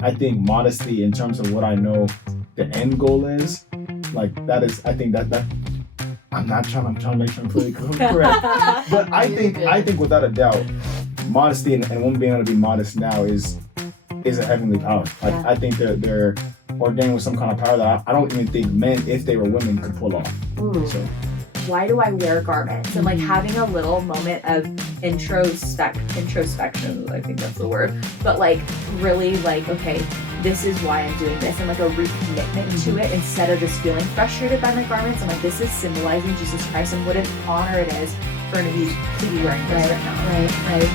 I think modesty, in terms of what I know the end goal is, like that is, I think that I'm trying to make sure I'm fully correct. But I think without a doubt, modesty and women being able to be modest now is a heavenly power. Like I think they're ordained with some kind of power that I don't even think men, if they were women, could pull off. So. Why do I wear garments? And like having a little moment of introspection, I think that's the word, but like really like, okay, this is why I'm doing this, and like a recommitment to it instead of just feeling frustrated by my garments. I'm like, this is symbolizing Jesus Christ, and what an honor it is for me to be wearing this right now. Right.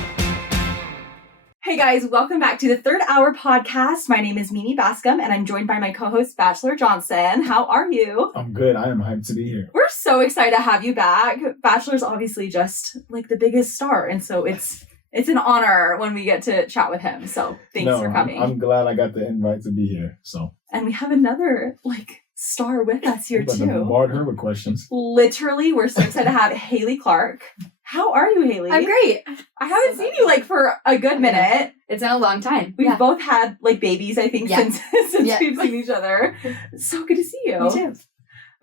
Hey guys, welcome back to the Third Hour podcast. My name is Mimi Bascom, and I'm joined by my co-host Batchlor Johnson. How are you? I'm good. I am hyped to be here. We're so excited to have you back. Batchlor's obviously just like the biggest star, and so it's an honor when we get to chat with him. So thanks for coming. I'm glad I got the invite to be here. So. And we have another star with us here too. Bombard her with questions. Literally, we're so excited to have Hayley Clark. How are you, Hayley? I'm great. I haven't seen you for a good minute. It's been a long time. We've both had babies, I think, since we've seen each other. So good to see you. Me too.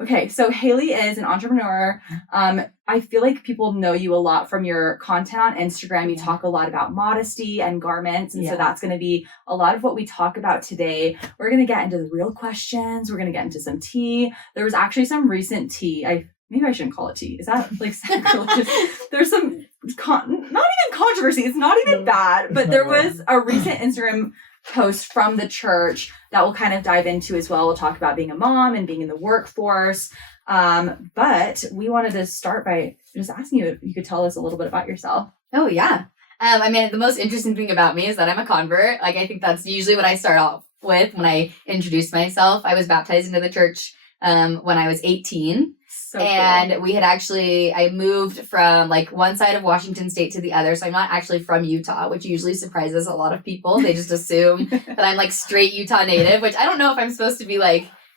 Okay, so Hayley is an entrepreneur. I feel like people know you a lot from your content on Instagram. You talk a lot about modesty and garments, and so that's going to be a lot of what we talk about today. We're going to get into the real questions. We're going to get into some tea. There was actually some recent tea. Maybe I shouldn't call it tea. Is that sacrilegious? There's some, not even controversy. It's not even bad, but there was a recent Instagram post from the church that we'll kind of dive into as well. We'll talk about being a mom and being in the workforce. But we wanted to start by just asking you if you could tell us a little bit about yourself. Oh, yeah. The most interesting thing about me is that I'm a convert. I think that's usually what I start off with when I introduce myself. I was baptized into the church when I was 18. So and cool. I moved from one side of Washington state to the other. So I'm not actually from Utah, which usually surprises a lot of people. They just assume that I'm straight Utah native, which I don't know if I'm supposed to be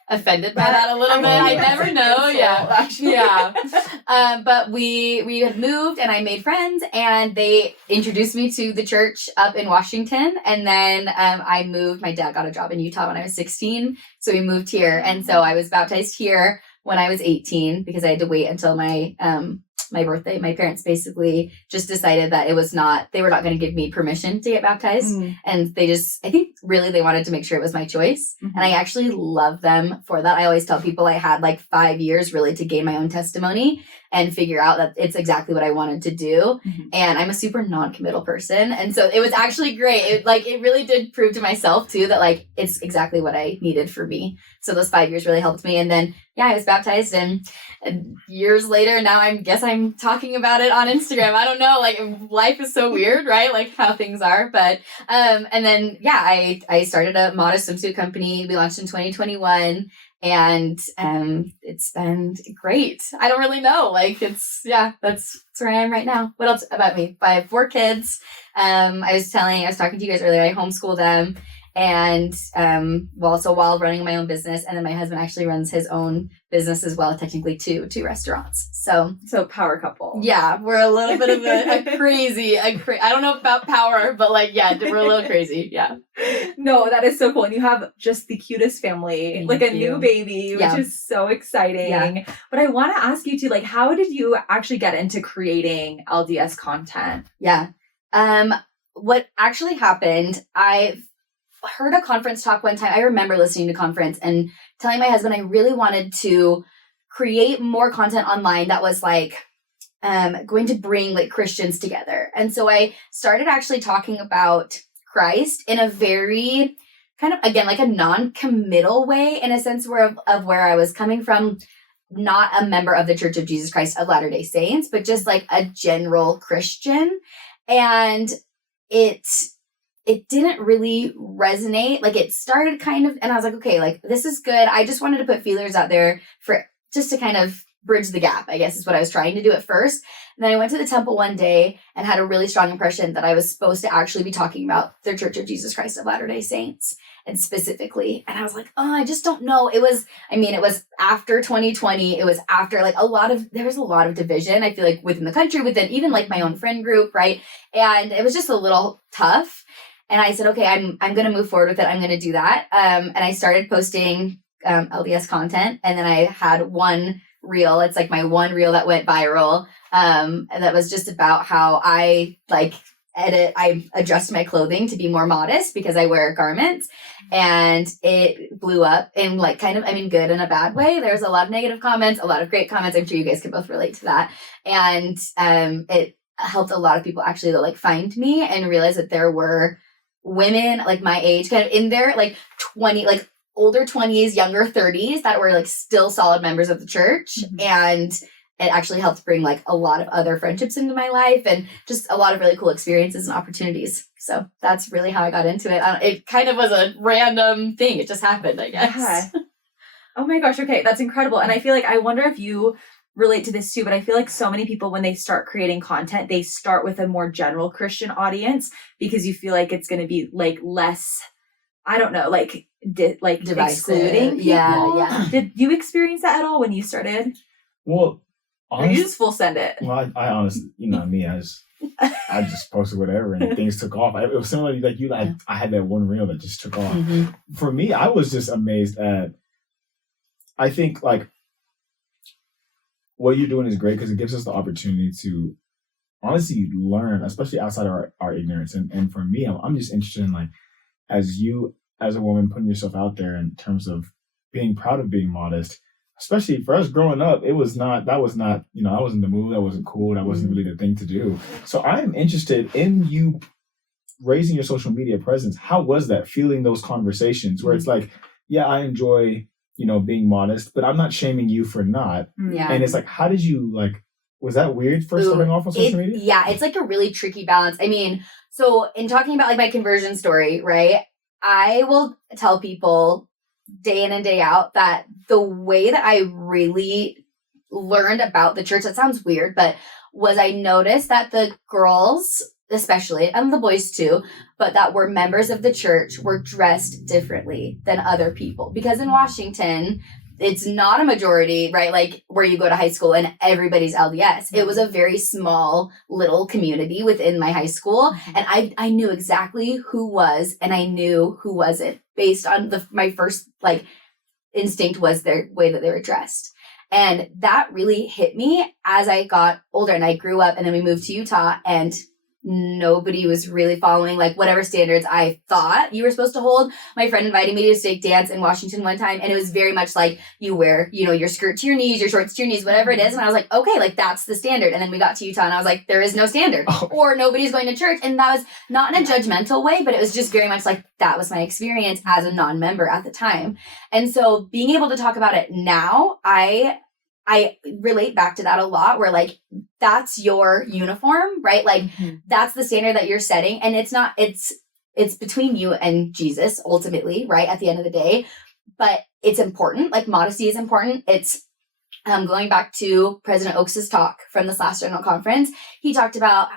offended by that a little bit. I never know. Yeah. But we had moved and I made friends and they introduced me to the church up in Washington. And then I moved. My dad got a job in Utah when I was 16. So we moved here. And so I was baptized here when I was 18 because I had to wait until my birthday. My parents basically just decided that they were not going to give me permission to get baptized. And I think really they wanted to make sure it was my choice. And I actually love them for that. I always tell people I had 5 years really to gain my own testimony and figure out that it's exactly what I wanted to do. And I'm a super non-committal person. And so it was actually great. It really did prove to myself too that it's exactly what I needed for me. So those 5 years really helped me. And then, I was baptized and years later, now I'm talking about it on Instagram. I don't know, life is so weird, right? How things are. But, and then, I started a modest swimsuit company. We launched in 2021 and, it's been great. I don't really know. That's where I am right now. What else about me? I have 4 kids. I was talking to you guys earlier, I homeschool them. And while running my own business, and then my husband actually runs his own business as well, technically two restaurants. So power couple. Yeah, we're a little bit of a crazy. I don't know about power, but we're a little crazy. Yeah. No, that is so cool, and you have just the cutest family, Thank you. New baby, which is so exciting. Yeah. But I want to ask you too, how did you actually get into creating LDS content? Yeah. What actually happened? I heard a conference talk one time. I remember listening to conference and telling my husband I really wanted to create more content online that was going to bring Christians together. And so I started actually talking about Christ in a very kind of, again, a non-committal way, in a sense of where I was coming from, not a member of the Church of Jesus Christ of Latter-day Saints, but just a general Christian. And it didn't really resonate. It started kind of, and I was okay, this is good. I just wanted to put feelers out there for just to kind of bridge the gap, I guess is what I was trying to do at first. And then I went to the temple one day and had a really strong impression that I was supposed to actually be talking about the Church of Jesus Christ of Latter-day Saints, and specifically. And I was I just don't know. It was after 2020. It was after there was a lot of division, I feel within the country, within even my own friend group, right? And it was just a little tough. And I said, okay, I'm going to move forward with it. I'm going to do that. And I started posting LDS content. And then I had one reel. It's like my one reel that went viral. And that was just about how I I adjust my clothing to be more modest because I wear garments, and it blew up in like kind of, I mean, good in a bad way. There's a lot of negative comments, a lot of great comments. I'm sure you guys can both relate to that. And it helped a lot of people actually like find me and realize that there were women like my age, kind of in their like 20, like older 20s, younger 30s that were like still solid members of the church. Mm-hmm. And it actually helped bring like a lot of other friendships into my life and just a lot of really cool experiences and opportunities. So that's really how I got into it. It kind of was a random thing. It just happened, I guess. Yeah. Oh my gosh. Okay. That's incredible. And I feel like, I wonder if you relate to this too, but I feel like so many people, when they start creating content, they start with a more general Christian audience because you feel like it's going to be like less, I don't know, like divisive. Excluding people. Yeah. Did you experience that at all when you started? Well, honestly, you just full send it. Well, I honestly, you know me, I just posted whatever and things took off. It was similar like you. I had that one reel that just took off. Mm-hmm. For me, I was just amazed at. I think like what you're doing is great because it gives us the opportunity to honestly learn, especially outside of our ignorance. And for me, I'm just interested in like as a woman putting yourself out there in terms of being proud of being modest. Especially for us growing up, that was not, I wasn't the move, that wasn't cool, that wasn't really the thing to do. So I'm interested in you raising your social media presence. How was that, feeling those conversations where it's like, yeah, I enjoy, being modest, but I'm not shaming you for not. Yeah. And it's like, how did you was that weird first starting off on social media? Yeah, it's like a really tricky balance. I mean, so in talking about like my conversion story, right? I will tell people day in and day out that the way that I really learned about the church, that sounds weird, but was I noticed that the girls, especially, and the boys too, but that were members of the church were dressed differently than other people. Because in Washington, it's not a majority, right? Like where you go to high school and everybody's LDS. It was a very small little community within my high school. And I knew exactly who was, and I knew who wasn't based on my first instinct was their way that they were dressed. And that really hit me as I got older and I grew up, and then we moved to Utah, and nobody was really following whatever standards I thought you were supposed to hold. My friend invited me to a stake dance in Washington one time, and it was very much like you wear, your skirt to your knees, your shorts to your knees, whatever it is. And I was like, okay, that's the standard. And then we got to Utah and I was like, there is no standard or nobody's going to church. And that was not in a judgmental way, but it was just very much like that was my experience as a non-member at the time. And so being able to talk about it now, I relate back to that a lot where that's your uniform, right? That's the standard that you're setting. And it's between you and Jesus ultimately, right? At the end of the day, but it's important. Modesty is important. It's going back to President Oaks' talk from this last general conference. He talked about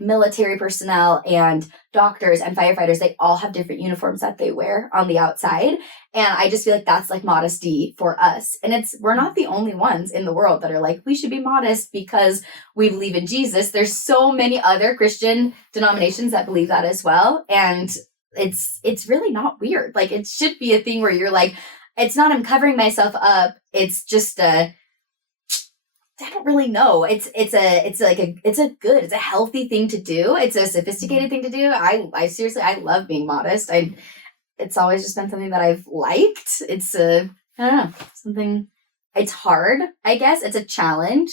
military personnel and doctors and firefighters. They all have different uniforms that they wear on the outside. And I just feel like that's modesty for us. And we're not the only ones in the world that are we should be modest because we believe in Jesus. There's so many other Christian denominations that believe that as well. And it's really not weird. It should be a thing where you're it's not I'm covering myself up. It's just I don't really know. It's a healthy thing to do. It's a sophisticated thing to do. I seriously, I love being modest. It's always just been something that I've liked. It's I don't know, something, it's hard, I guess. It's a challenge.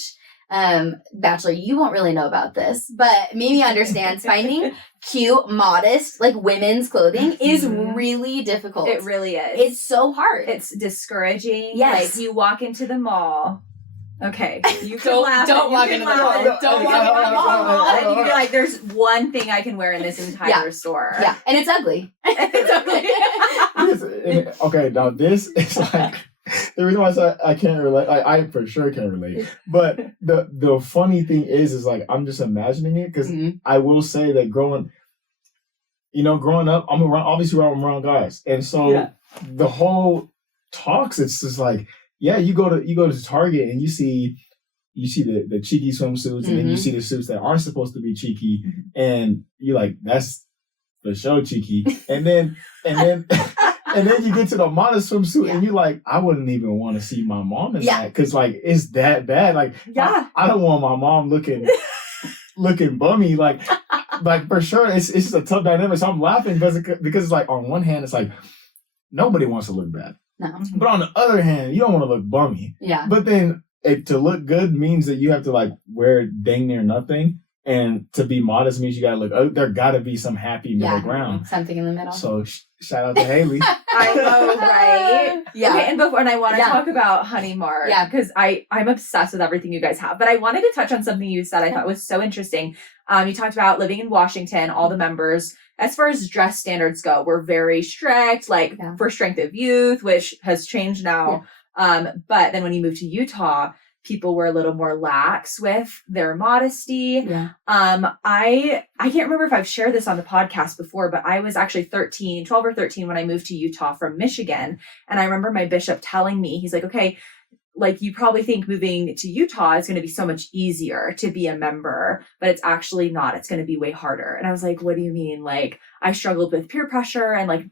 Batchlor, you won't really know about this, but Mimi understands finding cute, modest, women's clothing is really difficult. It really is. It's so hard. It's discouraging. Yes. You walk into the mall. Okay. You don't walk into the mall. Don't walk into the mall. And you can be there's one thing I can wear in this entire store. Yeah. And it's ugly. It's ugly. Okay, now this is the reason why I say I can't relate, I for sure can't relate. But the funny thing is I'm just imagining it because I will say that growing up, I'm around guys, and so the whole talks, it's just you go to Target and you see the cheeky swimsuits, and then you see the suits that aren't supposed to be cheeky, and you're that's for sure, cheeky. And then and then you get to the modest swimsuit and you're like, I wouldn't even want to see my mom in that because like it's that bad. Like I don't want my mom looking bummy. Like for sure, it's just a tough dynamic. So I'm laughing because it's like on one hand, it's like nobody wants to look bad. No. But on the other hand, you don't want to look bummy. Yeah. But then to look good means that you have to like wear dang near nothing. And to be modest means you gotta look. There gotta be some happy middle ground. Something in the middle. So shout out to Hayley. I know, right? Yeah. Okay, and I want to talk about Honey Mart. Yeah, because I'm obsessed with everything you guys have. But I wanted to touch on something you said I thought was so interesting. You talked about living in Washington. All the members, as far as dress standards go, were very strict. Like for Strength of Youth, which has changed now. Yeah. But then when you moved to Utah, people were a little more lax with their modesty. Yeah. I can't remember if I've shared this on the podcast before, but I was actually 12 or 13 when I moved to Utah from Michigan. And I remember my bishop telling me, he's like, okay, like you probably think moving to Utah is going to be so much easier to be a member, but it's actually not. It's going to be way harder. And I was like, what do you mean? Like I struggled with peer pressure and like,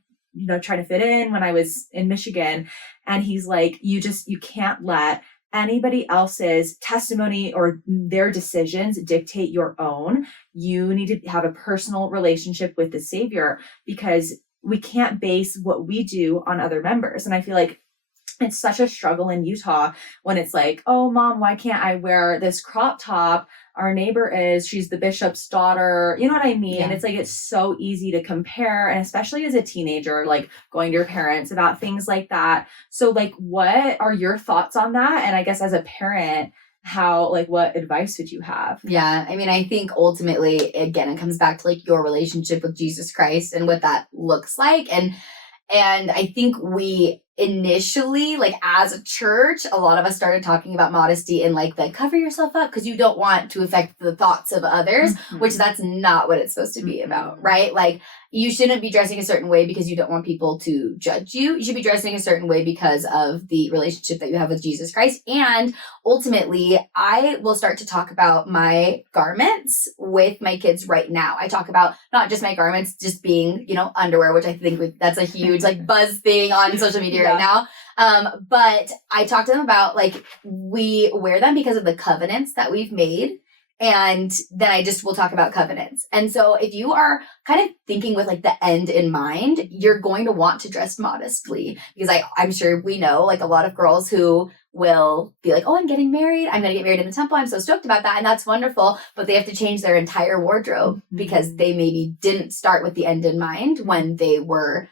trying to fit in when I was in Michigan. And he's like, you can't let anybody else's testimony or their decisions dictate your own. You need to have a personal relationship with the Savior because we can't base what we do on other members. And I feel like it's such a struggle in Utah when it's like, oh, Mom, why can't I wear this crop top? Our neighbor she's the bishop's daughter. You know what I mean? Yeah. And it's like, it's so easy to compare. And especially as a teenager, like going to your parents about things like that. So like, what are your thoughts on that? And I guess as a parent, what advice would you have? Yeah. I mean, I think ultimately, again, it comes back to like your relationship with Jesus Christ and what that looks like. And I think we initially, like as a church, a lot of us started talking about modesty and like the cover yourself up because you don't want to affect the thoughts of others, which that's not what it's supposed to be about, right? Like you shouldn't be dressing a certain way because you don't want people to judge you. You should be dressing a certain way because of the relationship that you have with Jesus Christ. And ultimately, I will start to talk about my garments with my kids right now. I talk about not just my garments, just being, underwear, which I think that's a huge like buzz thing on social media right now. But I talk to them about like, we wear them because of the covenants that we've made. And then we'll talk about covenants. And so if you are kind of thinking with like the end in mind, you're going to want to dress modestly because I'm sure we know like a lot of girls who will be like, oh, I'm getting married. I'm going to get married in the temple. I'm so stoked about that. And that's wonderful. But they have to change their entire wardrobe because they maybe didn't start with the end in mind when they were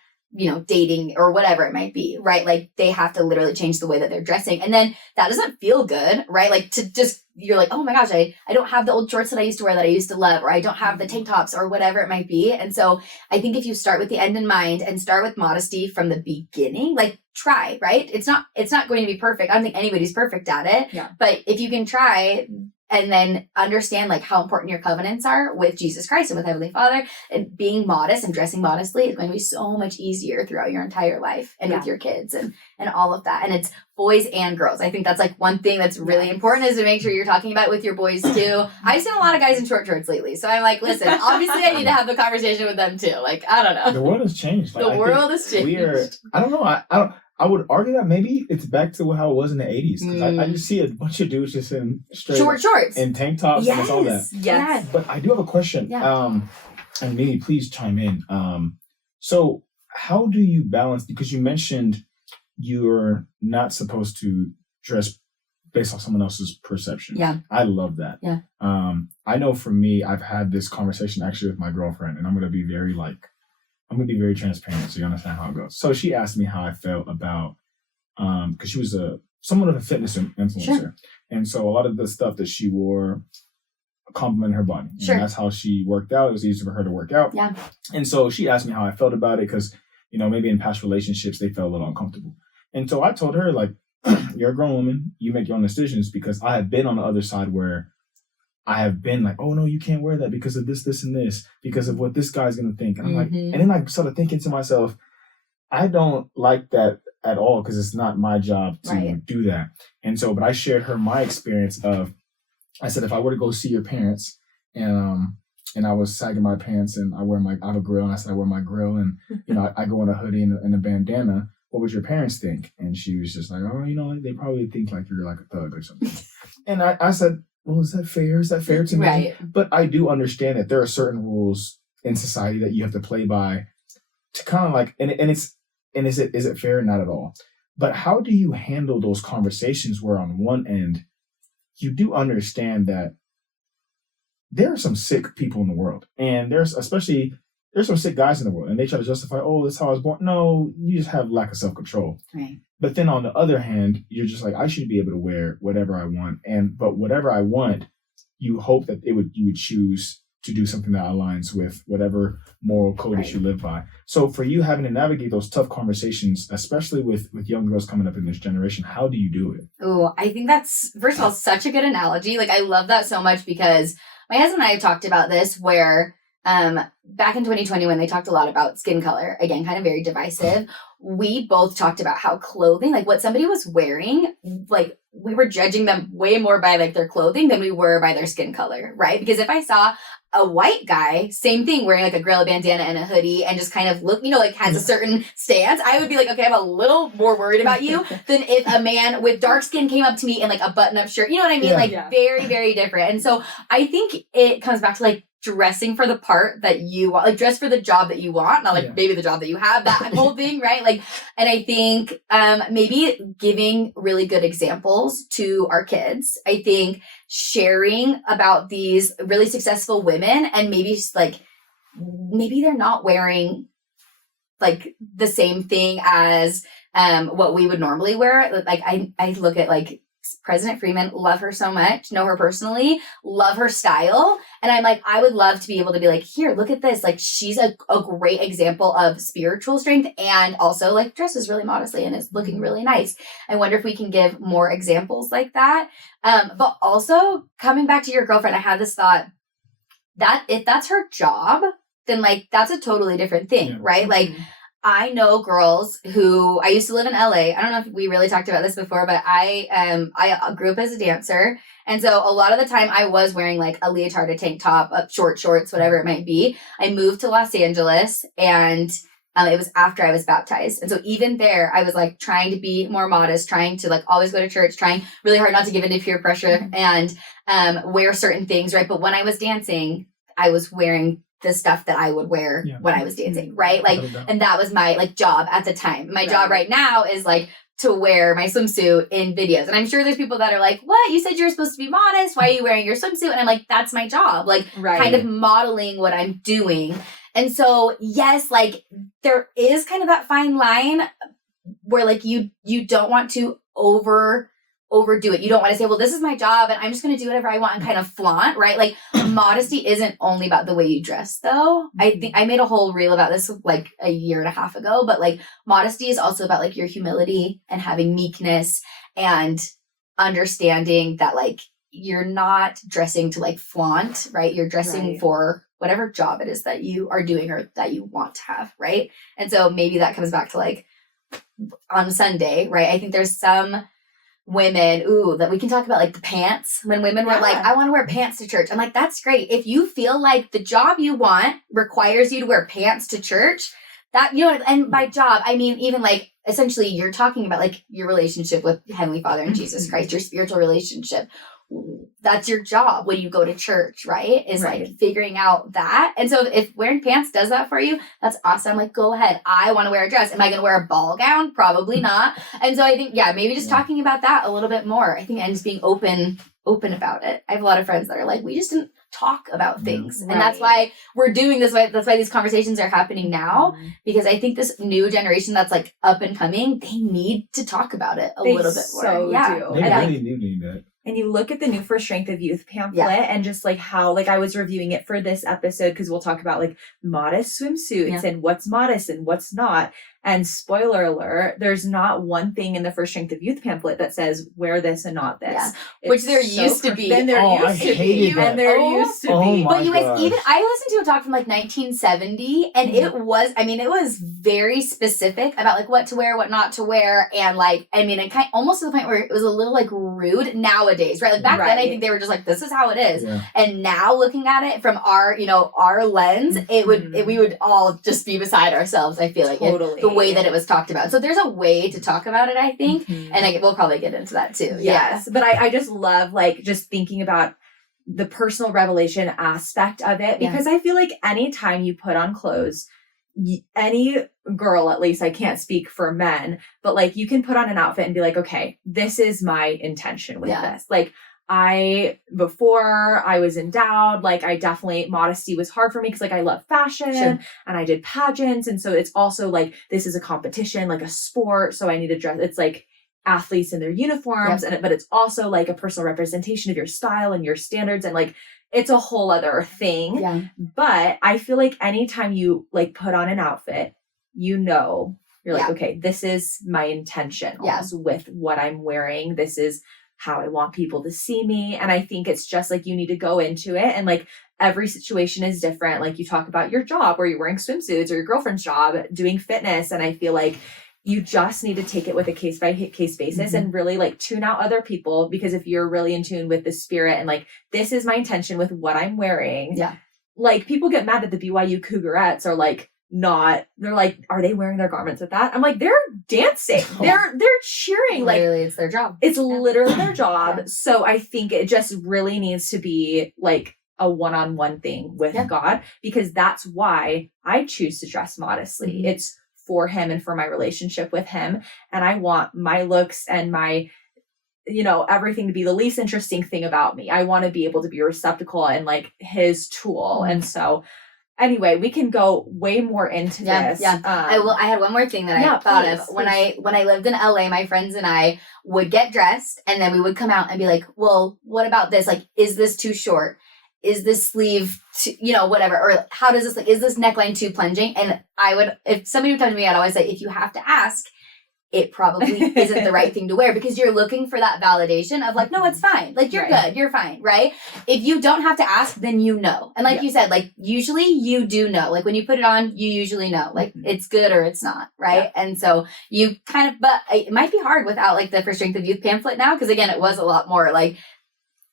dating or whatever it might be, right? Like they have to literally change the way that they're dressing. And then that doesn't feel good, right? Like you're like, oh my gosh, I don't have the old shorts that I used to wear that I used to love, or I don't have the tank tops or whatever it might be. And so I think if you start with the end in mind and start with modesty from the beginning, like try, right? It's not going to be perfect. I don't think anybody's perfect at it, but if you can try and then understand like how important your covenants are with Jesus Christ and with Heavenly Father, and being modest and dressing modestly is going to be so much easier throughout your entire life and with your kids and all of that. And it's boys and girls. I think that's like one thing that's really important is to make sure you're talking about it with your boys too. I've seen a lot of guys in short shorts lately. So I'm like, listen, obviously I need to have the conversation with them too. Like, I don't know. The world has changed. Like, the world has changed. I don't know. I would argue that maybe it's back to how it was in the 80s. Because I just see a bunch of dudes just in straight short shorts and tank tops and all that. Yes. But I do have a question. Yeah. And Mimi, please chime in. So how do you balance, because you mentioned you're not supposed to dress based on someone else's perception. Yeah. I love that. Yeah. I know for me, I've had this conversation actually with my girlfriend, and I'm going to be very transparent so you understand how it goes. So she asked me how I felt about, because she was somewhat of a fitness influencer. Sure. And so a lot of the stuff that she wore complimented her body. Sure. And that's how she worked out. It was easy for her to work out. Yeah. And so she asked me how I felt about it because, maybe in past relationships, they felt a little uncomfortable. And so I told her, like, you're a grown woman. You make your own decisions, because I have been on the other side where I have been like, oh no, you can't wear that because of this, this, and this, because of what this guy's going to think. And I'm like, and then I started thinking to myself, I don't like that at all because it's not my job to do that. And so, but I shared her my experience of, I said, if I were to go see your parents and and I was sagging my pants, and I have a grill, and I said I wear my grill, and I go in a hoodie and a bandana. What would your parents think? And she was just like, oh, they probably think like you're like a thug or something. And I said, well, is that fair? Is that fair to me? Right. But I do understand that there are certain rules in society that you have to play by to kind of like, is it fair? Not at all. But how do you handle those conversations where on one end, you do understand that there are some sick people in the world, and there's some sick guys in the world, and they try to justify, oh, that's how I was born. No, you just have lack of self-control. Right. But then on the other hand, you're just like, I should be able to wear whatever I want. But whatever I want, you hope that you would choose to do something that aligns with whatever moral code that you live by. So for you having to navigate those tough conversations, especially with young girls coming up in this generation, how do you do it? Oh, I think that's, first of all, such a good analogy. Like, I love that so much because my husband and I have talked about this where back in 2020, when they talked a lot about skin color, again, kind of very divisive, we both talked about how clothing, like what somebody was wearing, like we were judging them way more by like their clothing than we were by their skin color, right? Because if I saw a white guy, same thing, wearing like a gorilla bandana and a hoodie and just kind of look, like has a certain stance, I would be like, okay, I'm a little more worried about you than if a man with dark skin came up to me in like a button-up shirt. You know what I mean? Very, very different. And so I think it comes back to like dressing for the part that you want, like dress for the job that you want, not like maybe the job that you have, that whole thing, right? Like, and I think maybe giving really good examples to our kids. I think sharing about these really successful women, and maybe just like, maybe they're not wearing like the same thing as what we would normally wear. Like I look at like President Freeman, love her so much, know her personally, love her style. And I'm like, I would love to be able to be like, here, look at this. Like, she's a great example of spiritual strength and also like dresses really modestly and is looking really nice. I wonder if we can give more examples like that. But also coming back to your girlfriend, I had this thought that if that's her job, then like, that's a totally different thing, right? Like, I know girls who, I used to live in LA. I don't know if we really talked about this before, but I grew up as a dancer. And so a lot of the time I was wearing like a leotard, a tank top, short shorts, whatever it might be. I moved to Los Angeles and it was after I was baptized. And so even there, I was like trying to be more modest, trying to like always go to church, trying really hard not to give into peer pressure and wear certain things, right? But when I was dancing, I was wearing the stuff that I would wear when I was dancing, right? Like, and that was my like job at the time. My job right now is like to wear my swimsuit in videos. And I'm sure there's people that are like, what? You said you were supposed to be modest. Why are you wearing your swimsuit? And I'm like, that's my job. Like kind of modeling what I'm doing. And so, yes, like there is kind of that fine line where like you don't want to overdo it. You don't want to say, well, this is my job and I'm just going to do whatever I want and kind of flaunt, right? Like modesty isn't only about the way you dress though. I think I made a whole reel about this like a year and a half ago, but like modesty is also about like your humility and having meekness and understanding that like you're not dressing to like flaunt, right? You're dressing for whatever job it is that you are doing or that you want to have, right? And so maybe that comes back to like on Sunday, right? I think there's some women, that we can talk about like the pants, when women were like, I want to wear pants to church. I'm like, that's great. If you feel like the job you want requires you to wear pants to church, that, and by job, I mean, even like, essentially you're talking about like your relationship with Heavenly Father and Jesus Christ, your spiritual relationship. That's your job when you go to church, right? Is like figuring out that. And so if wearing pants does that for you, that's awesome. Like, go ahead. I want to wear a dress. Am I going to wear a ball gown? Probably not. And so I think, maybe just talking about that a little bit more. I think, and just being open about it. I have a lot of friends that are like, we just didn't talk about things. And that's why we're doing this way. That's why these conversations are happening now, because I think this new generation that's like up and coming, they need to talk about it a little bit more. Do. They really do need that. And you look at the New for Strength of Youth pamphlet and just like how, like I was reviewing it for this episode because we'll talk about like modest swimsuits and what's modest and what's not. And spoiler alert, there's not one thing in the First Strength of Youth pamphlet that says wear this and not this. Yeah. It's Which there used to be. Then there I used to hated be. that. And there used to Oh be. my But you guys, gosh. even I listened to a talk from like 1970, and it was very specific about like what to wear, what not to wear, and like, I mean, it kind almost to the point where it was a little like rude nowadays, right? Like back then, I think they were just like, this is how it is. Yeah. And now looking at it from our, our lens, we would all just be beside ourselves. I feel like Totally. the way that it was talked about. So there's a way to talk about it, I think, and we'll probably get into that too. Yes, but I just love like just thinking about the personal revelation aspect of it, because I feel like anytime you put on clothes, any girl, at least, I can't speak for men, but like you can put on an outfit and be like, okay, this is my intention with this. Like before I was endowed, like I definitely, modesty was hard for me because like I love fashion and I did pageants. And so it's also like, this is a competition, like a sport. So I need to dress, it's like athletes in their uniforms, but it's also like a personal representation of your style and your standards. And like, it's a whole other thing. Yeah. But I feel like anytime you like put on an outfit, you're like, okay, this is my intention with what I'm wearing. This is how I want people to see me. And I think it's just like, you need to go into it, and like every situation is different. Like you talk about your job where you're wearing swimsuits, or your girlfriend's job doing fitness. And I feel like you just need to take it with a case by case basis and really like tune out other people, because if you're really in tune with the spirit and like, this is my intention with what I'm wearing. Yeah. Like people get mad that the BYU Cougarettes are like, they're like, are they wearing their garments with that? I'm like, they're dancing. They're cheering. Literally, like it's their job. It's literally their job. So I think it just really needs to be like a one-on-one thing with God, because that's why I choose to dress modestly. It's for him and for my relationship with him. And I want my looks and my, everything to be the least interesting thing about me. I want to be able to be a receptacle and like his tool. And so anyway, we can go way more into this. Yeah. I had one more thing that I thought of. When I lived in LA, my friends and I would get dressed, and then we would come out and be like, well, what about this? Like, is this too short? Is this sleeve whatever? Or how does this, like, is this neckline too plunging? And if somebody would come to me, I'd always say, if you have to ask, it probably isn't the right thing to wear, because you're looking for that validation of like, no, it's fine. Like, you're good. You're fine. Right. If you don't have to ask, then you know. And like you said, like, usually you do know, like when you put it on, you usually know, like it's good or it's not. Right. Yeah. And so you but it might be hard without like the First Strength of Youth pamphlet now. Cause again, it was a lot more like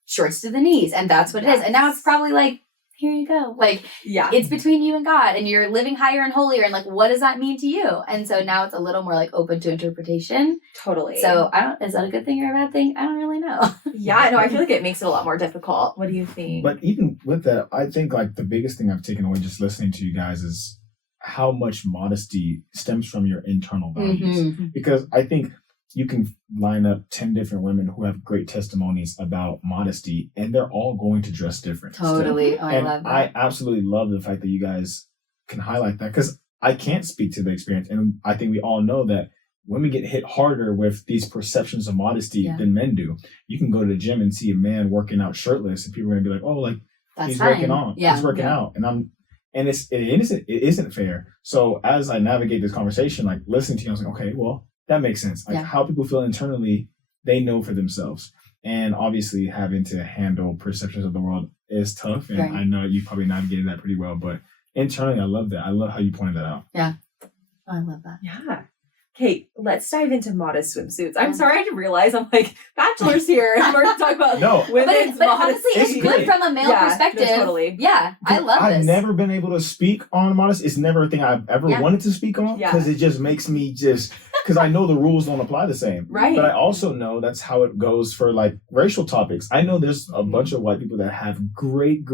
shorts to the knees, and that's what it is. And now it's probably like, here you go. Like, it's between you and God, and you're living higher and holier. And like, what does that mean to you? And so now it's a little more like open to interpretation. Totally. So is that a good thing or a bad thing? I don't really know. I feel like it makes it a lot more difficult. What do you think? But even with that, I think like the biggest thing I've taken away just listening to you guys is how much modesty stems from your internal values. Because I think you can line up 10 different women who have great testimonies about modesty, and they're all going to dress different. Totally. Oh, I love that. I absolutely love the fact that you guys can highlight that, because I can't speak to the experience. And I think we all know that women get hit harder with these perceptions of modesty than men do. You can go to the gym and see a man working out shirtless, and people are going to be like, oh, like, that's he's fine. Working on. Yeah. He's working out. And it isn't fair. So as I navigate this conversation, like listening to you, I was like, okay, well, that makes sense. Like how people feel internally, they know for themselves. And obviously having to handle perceptions of the world is tough. And I know you probably navigated that pretty well, but internally, I love that. I love how you pointed that out. Yeah. I love that. Yeah. Okay, let's dive into modest swimsuits. I'm sorry, I didn't realize I'm like, Batchlor's here. And we're talking about women's but honestly, it's good from a male perspective. No, totally. Yeah, I love this. I've never been able to speak on modesty. It's never a thing I've ever wanted to speak on, because it just makes me because I know the rules don't apply the same. Right. But I also know that's how it goes for like racial topics. I know there's a bunch of white people that have great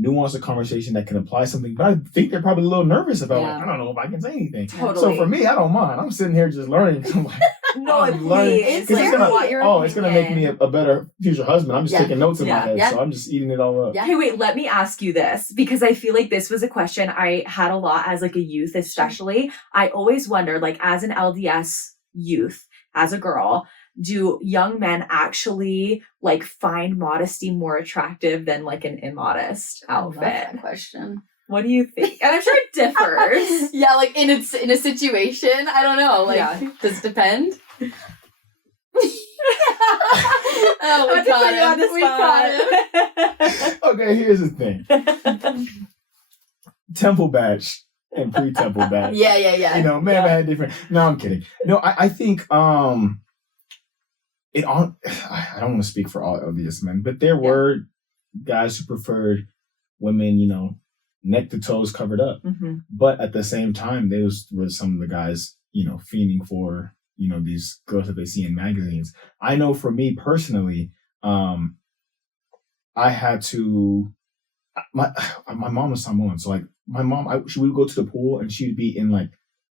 nuanced conversation that can apply something, but I think they're probably a little nervous about like, I don't know if I can say anything. Totally. So for me, I don't mind. I'm sitting here just learning. I'm like, it's gonna make me a better future husband. I'm just taking notes in my head, so I'm just eating it all up. Yeah. Hey, wait, let me ask you this, because I feel like this was a question I had a lot as like a youth, especially. I always wondered, like as an LDS youth, as a girl, do young men actually like find modesty more attractive than like an immodest outfit? I love that question. What do you think? And I'm sure it differs. Yeah, like in a situation, I don't know. Like, does it depend? Oh, we caught him. We caught him. Okay, here's the thing. Temple batch and pre-temple batch. Yeah. You know, man, had different. No, I'm kidding. No, I think I don't want to speak for all LDS men, but there were guys who preferred women, you know, neck to toes covered up. Mm-hmm. But at the same time, those were some of the guys, you know, fiending for, you know, these girls that they see in magazines. I know for me personally, I had to. My mom was Samoan, so like my mom, she would go to the pool and she would be in like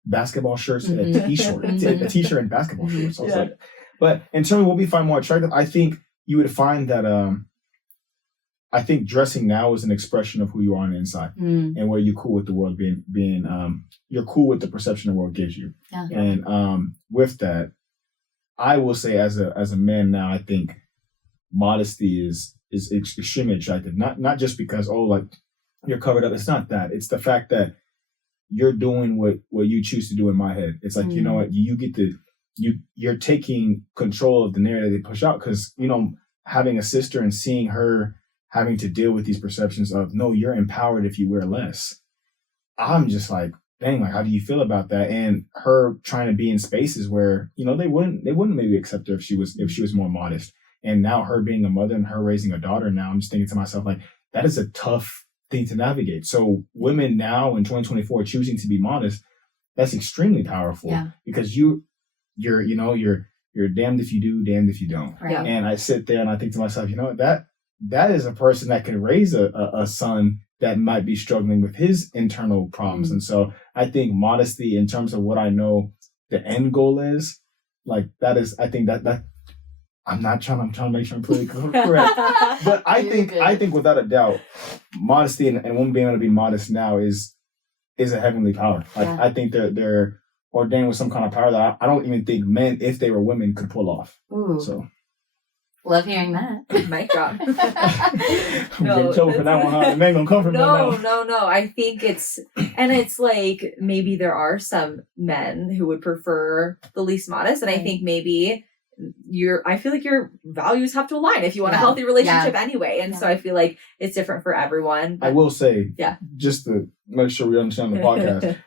basketball shirts and a t-shirt, a t-shirt and basketball shorts. So I was like, but in terms of what we find more attractive, I think you would find that I think dressing now is an expression of who you are on the inside and where you're cool with the world being you're cool with the perception the world gives you. Yeah. And with that, I will say as a man now, I think modesty is extremely attractive. Not just because, oh, like you're covered up. It's not that. It's the fact that you're doing what you choose to do in my head. It's like, you know what, you get to, you're taking control of the narrative they push out. Cause, you know, having a sister and seeing her having to deal with these perceptions of, no, you're empowered if you wear less. I'm just like, dang, like, how do you feel about that? And her trying to be in spaces where, you know, they wouldn't maybe accept her if she was more modest. And now her being a mother and her raising a daughter now, I'm just thinking to myself, like, that is a tough thing to navigate. So women now in 2024 choosing to be modest, that's extremely powerful because you're damned if you do, damned if you don't. Right. And I sit there and I think to myself, you know, that is a person that can raise a son that might be struggling with his internal problems. And so I think modesty in terms of what I know the end goal is, like that is, I think that I'm trying to make sure I'm pretty correct. But I think without a doubt, modesty and women being able to be modest now is a heavenly power. Like I think they're ordained with some kind of power that I don't even think men, if they were women, could pull off. Ooh. So love hearing that. Mic drop. I'm getting trouble for that one, huh? The man gonna come from that. No. I think it's like maybe there are some men who would prefer the least modest, and I think maybe I feel like your values have to align if you want a healthy relationship anyway. And so I feel like it's different for everyone. I will say, just to make sure we understand the podcast,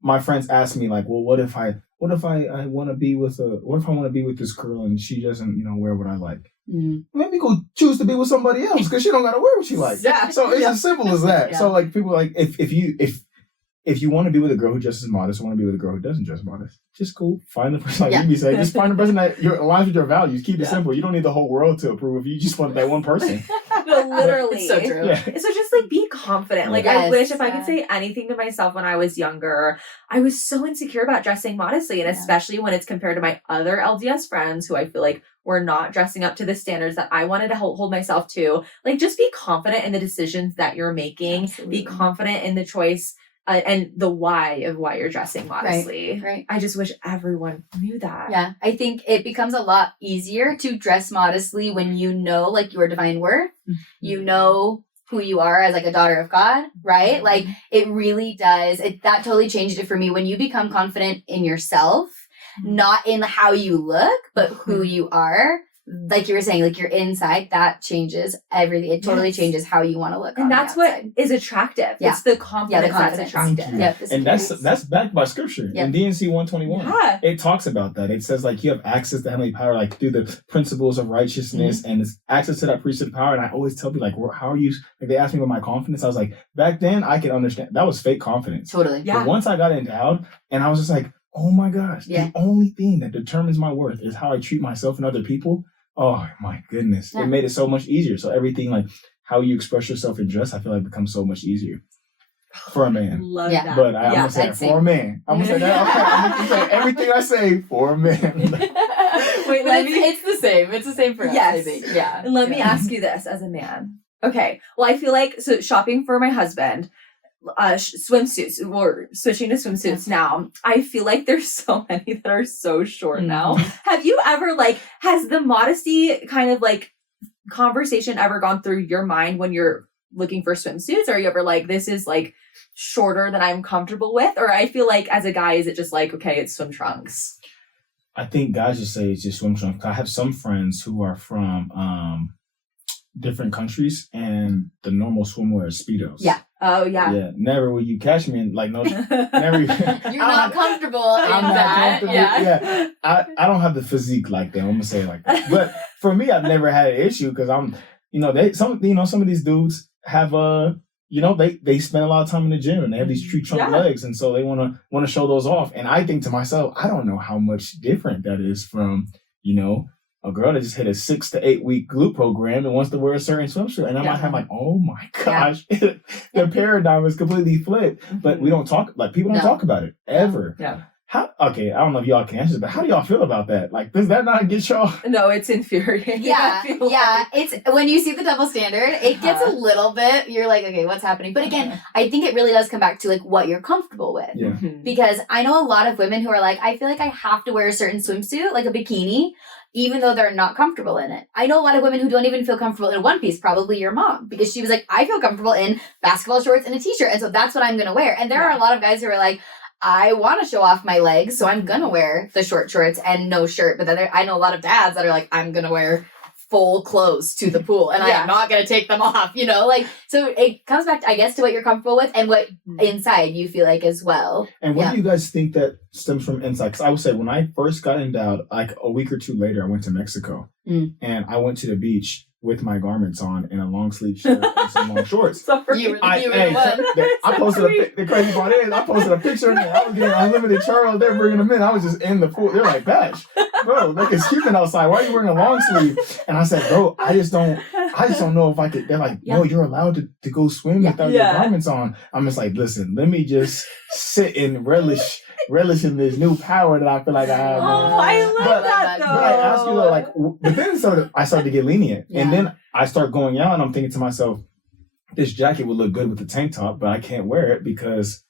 my friends ask me like, well, what if I want to be with this girl and she doesn't, you know, wear what I like? Maybe go choose to be with somebody else because she don't gotta wear what she likes. Yeah. So it's as simple as that. So like people like if you want to be with a girl who dresses modest, or want to be with a girl who doesn't dress modest, just go find the person, like you say, just find the person that aligns with your values. Keep it simple. You don't need the whole world to approve of you. You just want that one person. No, literally. It's so true. Yeah. So just like be confident. Like I wish if I could say anything to myself when I was younger, I was so insecure about dressing modestly. And especially when it's compared to my other LDS friends who I feel like were not dressing up to the standards that I wanted to hold myself to. Like just be confident in the decisions that you're making. Absolutely. Be confident in the choice and the why of why you're dressing modestly. Right. I just wish everyone knew that. Yeah. I think it becomes a lot easier to dress modestly when you know like your divine worth. You know who you are as like a daughter of God, right? Like it really does. That totally changed it for me when you become confident in yourself, not in how you look, but who you are. Like you were saying, like your inside, that changes everything. It totally changes how you want to look. And that's what is attractive. Yeah. It's the confidence that's attractive. Yeah. And that's backed by scripture. In D&C 121, it talks about that. It says like you have access to heavenly power, like through the principles of righteousness and it's access to that priesthood power. And I always tell people like, how are you? Like they asked me about my confidence. I was like, back then I can understand that was fake confidence. Totally. Yeah. But once I got endowed and I was just like, oh my gosh, the only thing that determines my worth is how I treat myself and other people. Oh my goodness. It made it so much easier. So everything like how you express yourself in dress, I feel like becomes so much easier for a man. Love that. But I'm going to say that for a man. I'm going to say that. Okay, I'm going to say everything I say for a man. Wait, it's the same. It's the same for us, I think. Yeah. And let me ask you this as a man. Okay. Well, I feel like, so shopping for my husband, swimsuits, we're switching to swimsuits now. I feel like there's so many that are so short now. Have you ever has the modesty kind of like conversation ever gone through your mind when you're looking for swimsuits? Or are you ever like, this is like shorter than I'm comfortable with? Or I feel like as a guy, is it just like, okay, it's swim trunks? I think guys just say it's just swim trunks. I have some friends who are from different countries, and the normal swimwear is Speedos. Yeah. Oh, yeah. Yeah. Never will you catch me in, like, no, never. You're not comfortable in I'm not that. comfortable. Yeah. I don't have the physique like them. I'm gonna say it like that. But for me, I've never had an issue because I'm, some of these dudes have they spend a lot of time in the gym and they have these tree trunk legs, and so they want to show those off. And I think to myself, I don't know how much different that is from a girl that just hit a 6 to 8 week glute program and wants to wear a certain swimsuit. And I might have like, oh my gosh, the paradigm is completely flipped. But we don't talk, like, people don't talk about it ever. Yeah. Okay, I don't know if y'all can answer this, but how do y'all feel about that? Like, does that not get y'all? No, it's infuriating. Yeah, Like. It's when you see the double standard, it gets a little bit, you're like, okay, what's happening? But again, I think it really does come back to like what you're comfortable with. Yeah. Because I know a lot of women who are like, I feel like I have to wear a certain swimsuit, like a bikini, even though they're not comfortable in it. I know a lot of women who don't even feel comfortable in a one piece, probably your mom, because she was like, I feel comfortable in basketball shorts and a t-shirt, and so that's what I'm going to wear. And there are a lot of guys who are like, I want to show off my legs, so I'm going to wear the short shorts and no shirt. But then I know a lot of dads that are like, I'm going to wear full clothes to the pool and I am not going to take them off, like, so it comes back, I guess, to what you're comfortable with and what inside you feel like as well. And what do you guys think that stems from inside? Because I would say when I first got endowed, like a week or two later, I went to Mexico and I went to the beach with my garments on and a long sleeve shirt and some long shorts. So I posted the crazy part is I posted a picture of me. I was getting unlimited Charles. They're bringing them in. I was just in the pool. They're like, Batch, bro, look, it's humid outside. Why are you wearing a long sleeve? And I said, bro, I just don't know if I could. They're like, no, you're allowed to go swim without your garments on. I'm just like, listen, let me just sit and relish in this new power that I feel like I have. Oh, I love that though. But I ask you though, like, but then I started to get lenient, and then I start going out, and I'm thinking to myself, this jacket would look good with the tank top, but I can't wear it because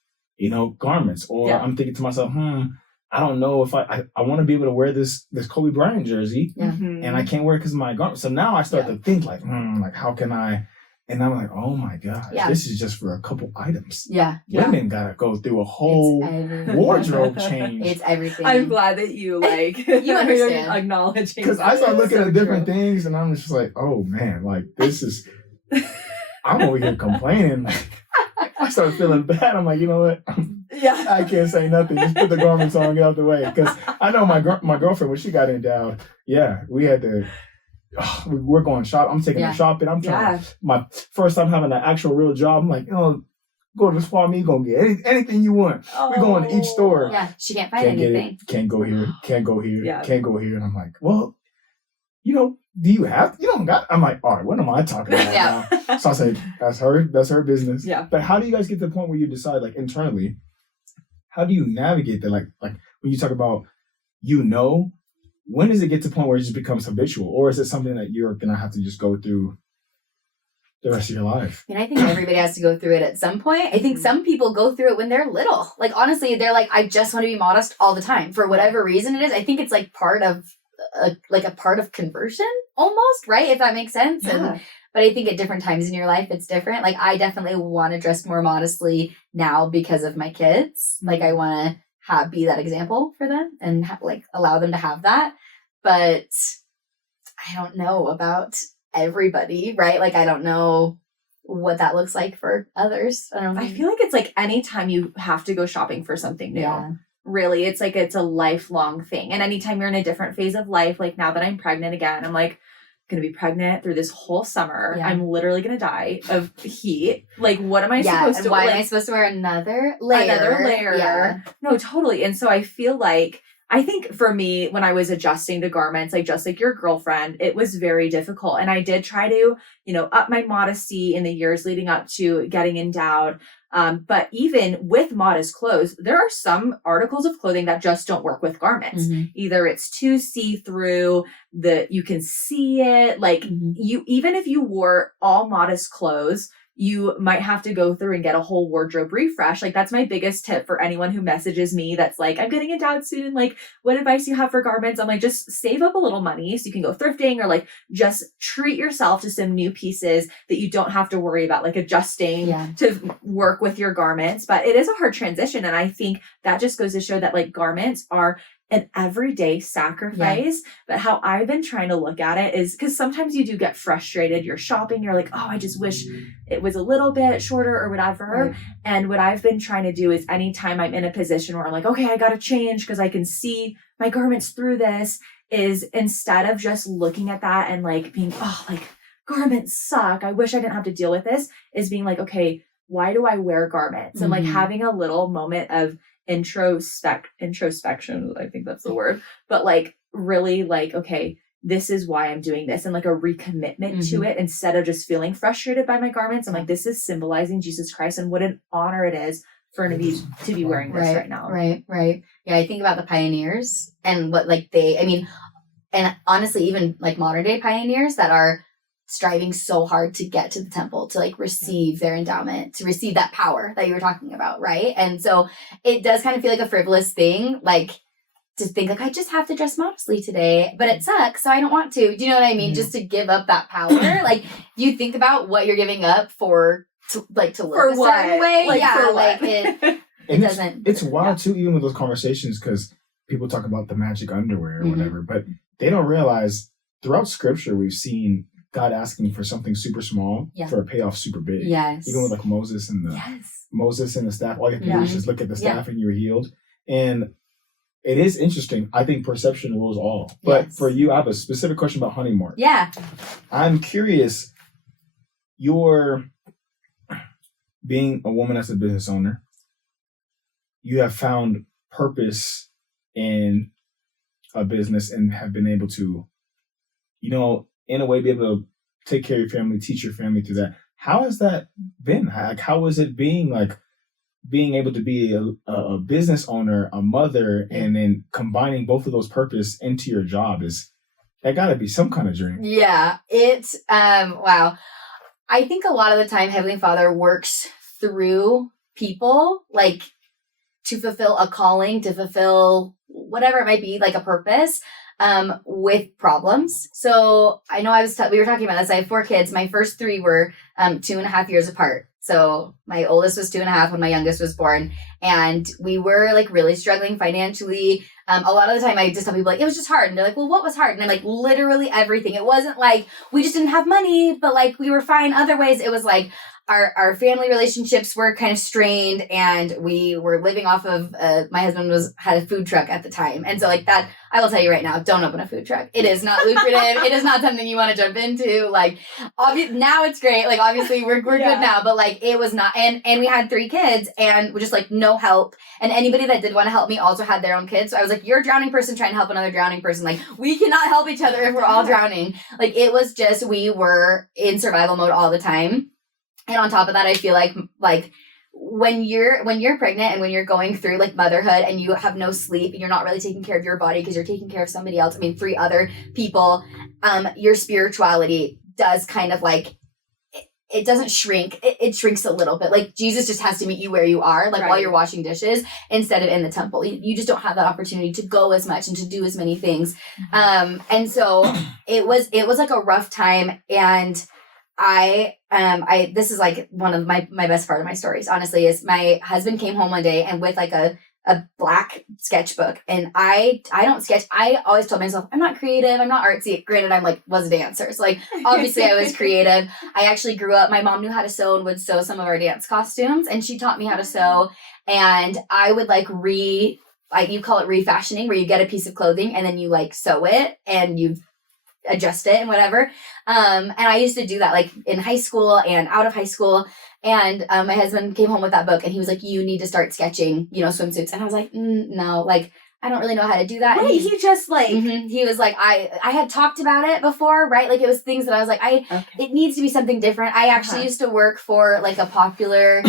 garments. Or I'm thinking to myself, I don't know if I want to be able to wear this Kobe Bryant jersey, and I can't wear it because of my garment. So now I start to think like how can I? And I'm like, oh my gosh, this is just for a couple items. Yeah. Women gotta go through a whole wardrobe change. It's everything. I'm glad that you you understand. Acknowledging. Because I start looking at different things and I'm just like, oh man, like this is, I'm over here complaining. I started feeling bad. I'm like, you know what? I can't say nothing. Just put the garments on and get out the way. Because I know my girlfriend, when she got endowed, we had to, we're going shop. I'm taking her shopping. I'm trying my first time having an actual real job. I'm like, go to the spot, me, gonna get anything you want. We're going to each store. Yeah, she can't find anything. Can't go here. Can't go here. Can't go here. And I'm like, well, do you have? You don't got. I'm like, all right, what am I talking about now? So I said, that's her business. Yeah. But how do you guys get to the point where you decide, like, internally, how do you navigate that? Like when you talk about, when does it get to the point where it just becomes habitual, or is it something that you're gonna have to just go through the rest of your life? I think everybody has to go through it at some point. I think some people go through it when they're little. Like, honestly, they're like, I just want to be modest all the time for whatever reason it is. I think it's like part of a part of conversion almost, right? If that makes sense. Yeah. But I think at different times in your life, it's different. Like, I definitely want to dress more modestly now because of my kids. Like, I want to be that example for them and allow them to have that. But I don't know about everybody, right? Like, I don't know what that looks like for others. I feel like it's like anytime you have to go shopping for something new. Really, it's like it's a lifelong thing. And anytime you're in a different phase of life, like now that I'm pregnant again, I'm like going to be pregnant through this whole summer. I'm literally going to die of heat. Like, what am I supposed to? Why am I supposed to wear another layer? Yeah. No, totally. And so I feel like, I think for me, when I was adjusting to garments, like just like your girlfriend, it was very difficult. And I did try to, up my modesty in the years leading up to getting endowed. But even with modest clothes, there are some articles of clothing that just don't work with garments. Mm-hmm. Either it's too see-through, you can see it. Like even if you wore all modest clothes, you might have to go through and get a whole wardrobe refresh. Like that's my biggest tip for anyone who messages me that's like, I'm getting a dad soon. Like, what advice do you have for garments? I'm like, just save up a little money so you can go thrifting, or like just treat yourself to some new pieces that you don't have to worry about like adjusting to work with your garments. But it is a hard transition. And I think that just goes to show that like garments are an everyday sacrifice. But how I've been trying to look at it is because sometimes you do get frustrated. You're shopping, you're like, oh, I just wish it was a little bit shorter or whatever. Right. And what I've been trying to do is anytime I'm in a position where I'm like, okay, I got to change because I can see my garments through this, is instead of just looking at that and like being, oh, like garments suck, I wish I didn't have to deal with this, is being like, okay, why do I wear garments? And like having a little moment of introspection, I think that's the word, but like really like, okay, this is why I'm doing this, and like a recommitment to it instead of just feeling frustrated by my garments. I'm like, this is symbolizing Jesus Christ, and what an honor it is for to be wearing this right now. Right. Yeah, I think about the pioneers and what like and honestly, even like modern day pioneers that are striving so hard to get to the temple, to like receive their endowment, to receive that power that you were talking about, right? And so it does kind of feel like a frivolous thing, like to think like, I just have to dress modestly today, but it sucks, so I don't want to. Do you know what I mean? Just to give up that power. Like you think about what you're giving up to live for a certain way. Like, it doesn't. It's wild too, even with those conversations, because people talk about the magic underwear or whatever, but they don't realize throughout scripture we've seen God asking for something super small for a payoff super big. Yes. Even with like Moses and the staff, all you have to do is just look at the staff and you're healed. And it is interesting. I think perception rules all. But for you, I have a specific question about Honey Mart. Yeah. I'm curious, you're being a woman as a business owner, you have found purpose in a business and have been able to, in a way, be able to take care of your family, teach your family through that. How has that been? Like, how is it being able to be a business owner, a mother, and then combining both of those purpose into your job? That gotta be some kind of journey. Yeah, it's, wow. I think a lot of the time Heavenly Father works through people, like to fulfill a calling, to fulfill whatever it might be, like a purpose. With problems. So I know we were talking about this. I have 4 kids. My first 3 were 2.5 years apart. So my oldest was 2.5 when my youngest was born. And we were like really struggling financially. A lot of the time I just tell people like, it was just hard. And they're like, well, what was hard? And I'm like, literally everything. It wasn't like we just didn't have money, but like we were fine other ways. It was like our family relationships were kind of strained, and we were living off of, my husband had a food truck at the time. And so like that, I will tell you right now, don't open a food truck. It is not lucrative. It is not something you want to jump into. Like now it's great. Like obviously we're good now, but like it was not, and we had 3 kids and we're just like no help. And anybody that did want to help me also had their own kids. So I was like, you're a drowning person trying to help another drowning person. Like we cannot help each other if we're all drowning. Like it was just, we were in survival mode all the time. And on top of that, I feel like when you're pregnant and when you're going through like motherhood and you have no sleep and you're not really taking care of your body because you're taking care of somebody else, 3 other people, your spirituality does kind of like, it doesn't shrink. It shrinks a little bit. Like Jesus just has to meet you where you are, like while you're washing dishes instead of in the temple. You just don't have that opportunity to go as much and to do as many things. And so it was like a rough time. And this is like one of my best part of my stories, honestly, is my husband came home one day and with like a black sketchbook, and I don't sketch. I always told myself, I'm not creative, I'm not artsy. Granted, was a dancer. So like, obviously I was creative. I actually grew up, my mom knew how to sew and would sew some of our dance costumes, and she taught me how to sew. And I would like you call it refashioning, where you get a piece of clothing and then you like sew it and you adjust it and whatever. And I used to do that like in high school and out of high school. And my husband came home with that book and he was like, you need to start sketching, swimsuits. And I was like, no, like I don't really know how to do that. Wait, he just like he was like, I had talked about it before, right? Like it was things that I was like, it needs to be something different. I actually used to work for like a popular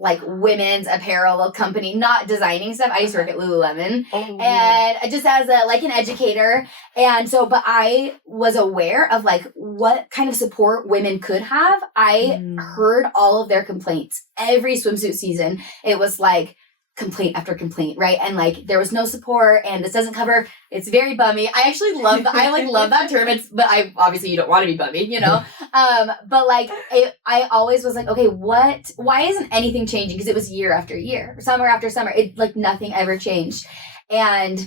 like women's apparel company, not designing stuff. I used to work at Lululemon and just as a like an educator. And so, but I was aware of like what kind of support women could have. I heard all of their complaints every swimsuit season. It was like complaint after complaint, right? And like there was no support, and this doesn't cover. It's very bummy. I actually love that. I like love that term. But I obviously you don't want to be bummy, you know. But like I always was like, okay, why isn't anything changing? Because it was year after year, summer after summer. It like nothing ever changed, and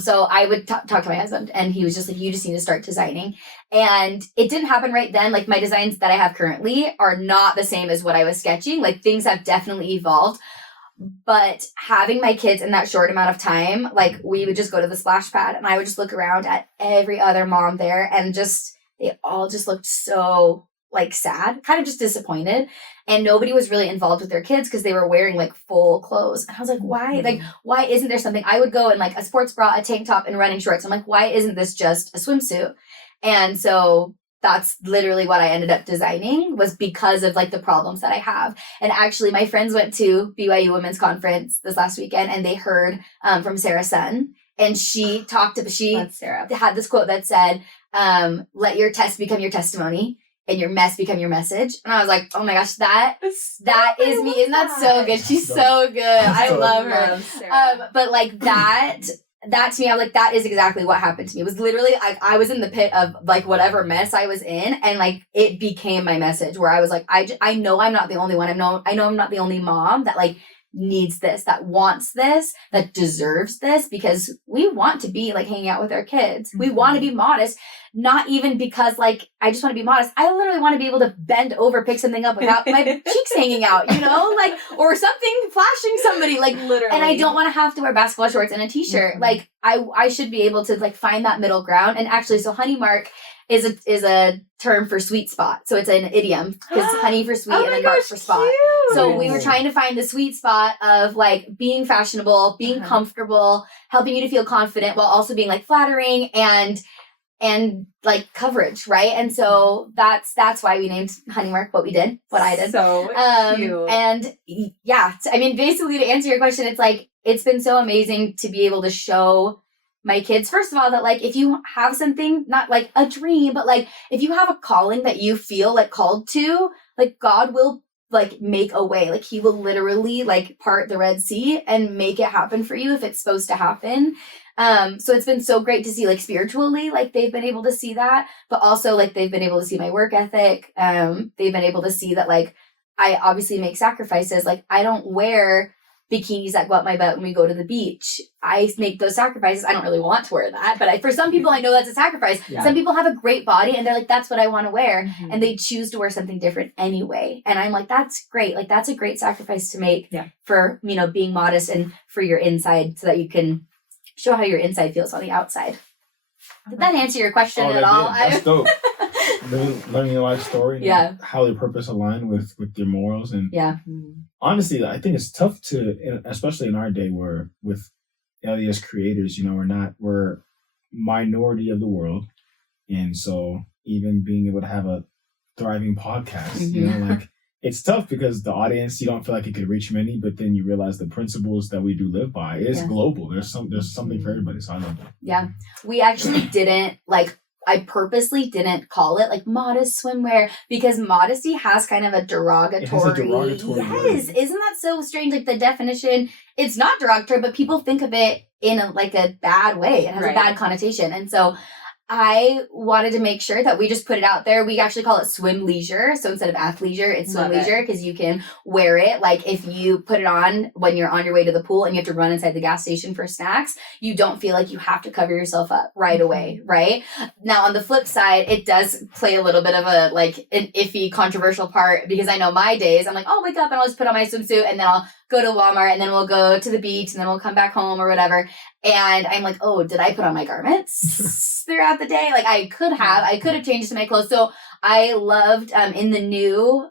so I would talk to my husband, and he was just like, you just need to start designing. And it didn't happen right then. Like my designs that I have currently are not the same as what I was sketching. Like things have definitely evolved. But having my kids in that short amount of time, like we would just go to the splash pad and I would just look around at every other mom there, and just, they all just looked so like sad, kind of just disappointed. And nobody was really involved with their kids because they were wearing like full clothes. And I was like, why? Like, why isn't there something? I would go in like a sports bra, a tank top, and running shorts. I'm like, why isn't this just a swimsuit? And so that's literally what I ended up designing, was because of like the problems that I have. And actually my friends went to BYU Women's Conference this last weekend, and they heard from Sarah Sun, and she had this quote that said, let your test become your testimony and your mess become your message. And I was like, oh my gosh, that is me. Isn't that so good? She's so good. I love her. But like that to me, I was like, that is exactly what happened to me. It was literally like I was in the pit of like whatever mess I was in, and like it became my message, where I was like, I know I'm not the only one. I know I'm not the only mom that like needs this, that wants this, that deserves this, because we want to be like hanging out with our kids. We want to be modest, not even because like I just want to be modest. I literally want to be able to bend over, pick something up without my cheeks hanging out, you know, like, or something flashing somebody, like literally. And I don't want to have to wear basketball shorts and a t-shirt. Like I should be able to like find that middle ground. And actually, so honey mark is a term for sweet spot. So it's an idiom, because honey for sweet and then mark for spot. Cute. So we were trying to find the sweet spot of like being fashionable, being comfortable, helping you to feel confident while also being like flattering and like coverage, right? And so that's why we named honey mark what I did. So cute. And yeah, I mean, basically to answer your question, it's like, it's been so amazing to be able to show my kids, first of all, that like if you have something, not like a dream, but like if you have a calling that you feel like called to, like God will like make a way. Like he will literally like part the Red Sea and make it happen for you if it's supposed to happen. So it's been so great to see, like spiritually, like they've been able to see that, but also like they've been able to see my work ethic. They've been able to see that like I obviously make sacrifices. Like I don't wear bikinis that go up my butt when we go to the beach. I make those sacrifices. I don't really want to wear that, but for some people, I know that's a sacrifice. Yeah. Some people have a great body and they're like, that's what I want to wear. Mm-hmm. And they choose to wear something different anyway. And I'm like, that's great. Like that's a great sacrifice to make for, you know, being modest and for your inside, so that you can show how your inside feels on the outside. Did that answer your question at all? That's dope. Learning your life story, and how your purpose align with your morals, and honestly, I think it's tough to, especially in our day, where with LDS creators, you know, we're minority of the world, and so even being able to have a thriving podcast, you know, like it's tough because the audience, you don't feel like it could reach many, but then you realize the principles that we do live by is global. There's something for everybody. So I love it. Yeah, we actually didn't like. I purposely didn't call it like modest swimwear, because modesty has kind of a derogatory. It has a derogatory word. Isn't that so strange? Like the definition, it's not derogatory, but people think of it in a bad way. It has a bad connotation. And so I wanted to make sure that we just put it out there. We actually call it swim leisure. So instead of athleisure, it's swim leisure, because you can wear it. Like if you put it on when you're on your way to the pool and you have to run inside the gas station for snacks, you don't feel like you have to cover yourself up right away, right? Now on the flip side, it does play a little bit of an iffy, controversial part, because I know my days, I'm like, I'll wake up and I'll just put on my swimsuit and then I'll go to Walmart and then we'll go to the beach and then we'll come back home or whatever. And I'm like, oh, did I put on my garments throughout the day? Like I could have changed some of my clothes. So I loved in the new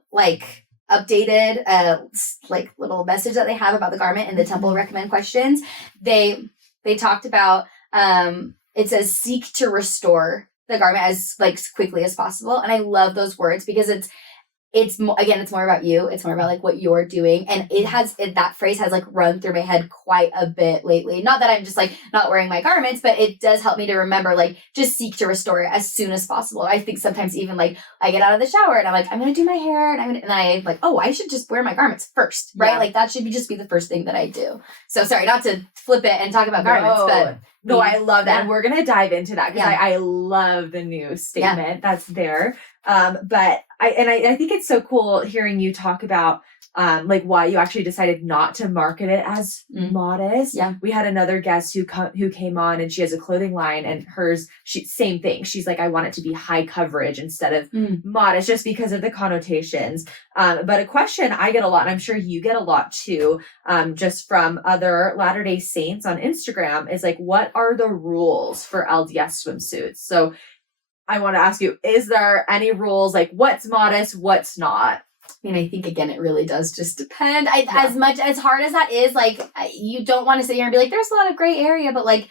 updated like little message that they have about the garment in the temple recommend questions, they talked about it says seek to restore the garment as like quickly as possible. And I love those words because it's more about you. It's more about like what you're doing. And that phrase has like run through my head quite a bit lately. Not that I'm just like not wearing my garments, but it does help me to remember, like, just seek to restore it as soon as possible. I think sometimes even like I get out of the shower and I'm like, I'm going to do my hair and I'm like, oh, I should just wear my garments first, right? Like that should just be the first thing that I do. So sorry, not to flip it and talk about garments, but no, I love that. Yeah. And we're going to dive into that because I love the new statement that's there. But I think it's so cool hearing you talk about like why you actually decided not to market it as modest. Yeah. We had another guest who came on and she has a clothing line and same thing. She's like, I want it to be high coverage instead of modest just because of the connotations. But a question I get a lot, and I'm sure you get a lot too, just from other Latter-day Saints on Instagram is like, what are the rules for LDS swimsuits? So I want to ask you, is there any rules, like what's modest, what's not? I mean, I think, again, it really does just depend. As hard as that is, like, you don't want to sit here and be like, there's a lot of gray area, but like,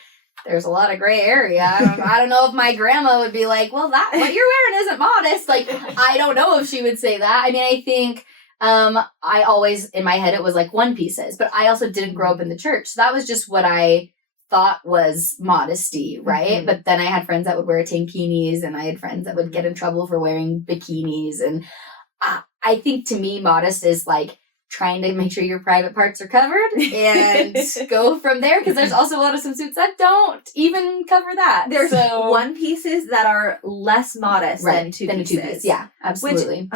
there's a lot of gray area. I don't know if my grandma would be like, well, that what you're wearing isn't modest. Like, I don't know if she would say that. I mean, I think I always, in my head, it was like one pieces, but I also didn't grow up in the church. So that was just what I thought was modesty, right? But then I had friends that would wear tankinis and I had friends that would get in trouble for wearing bikinis. And I think to me, modest is like trying to make sure your private parts are covered and go from there. Because there's also a lot of swimsuits that don't even cover that. There's one pieces that are less modest than two pieces. Yeah, absolutely.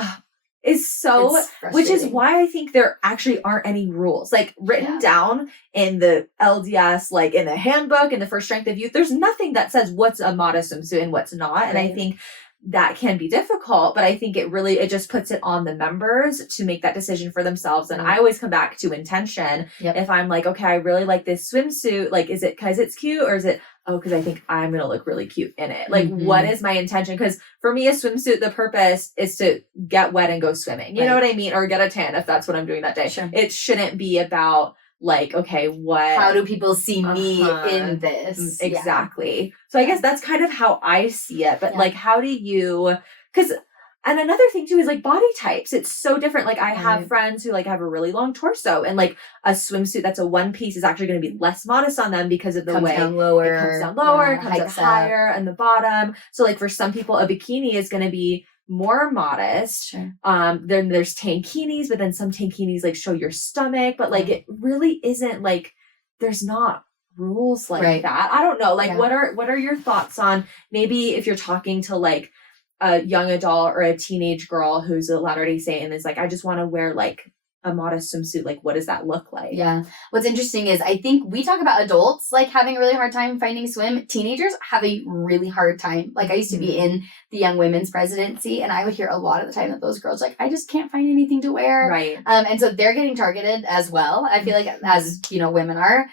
Which is why I think there actually aren't any rules like written down in the LDS, like in the handbook, in the First Strength of Youth. There's nothing that says what's a modest swimsuit and what's not. Right. And I think that can be difficult, but I think it just puts it on the members to make that decision for themselves. And I always come back to intention. Yep. If I'm like, okay, I really like this swimsuit, like, is it because it's cute or is it, because I think I'm going to look really cute in it. Like, what is my intention? Because for me, a swimsuit, the purpose is to get wet and go swimming. You know what I mean? Or get a tan if that's what I'm doing that day. Sure. It shouldn't be about like, okay, how do people see me in this? Exactly. Yeah. So I guess that's kind of how I see it. But like, how do you, and another thing too is like body types. It's so different. Like I have friends who like have a really long torso and like a swimsuit that's a one piece is actually going to be less modest on them because of the way it comes down lower, comes up higher and the bottom. So like for some people, a bikini is going to be more modest. Sure. Then there's tankinis, but then some tankinis like show your stomach, but like it really isn't like there's not rules like that. I don't know. Like what are your thoughts on maybe if you're talking to like a young adult or a teenage girl who's a Latter-day Saint and is like, I just want to wear like a modest swimsuit, like what does that look like? Yeah. What's interesting is I think we talk about adults like having a really hard time finding swim. Teenagers have a really hard time. Like I used to be in the young women's presidency and I would hear a lot of the time that those girls like, I just can't find anything to wear. Right. And so they're getting targeted as well. I feel like as, women are.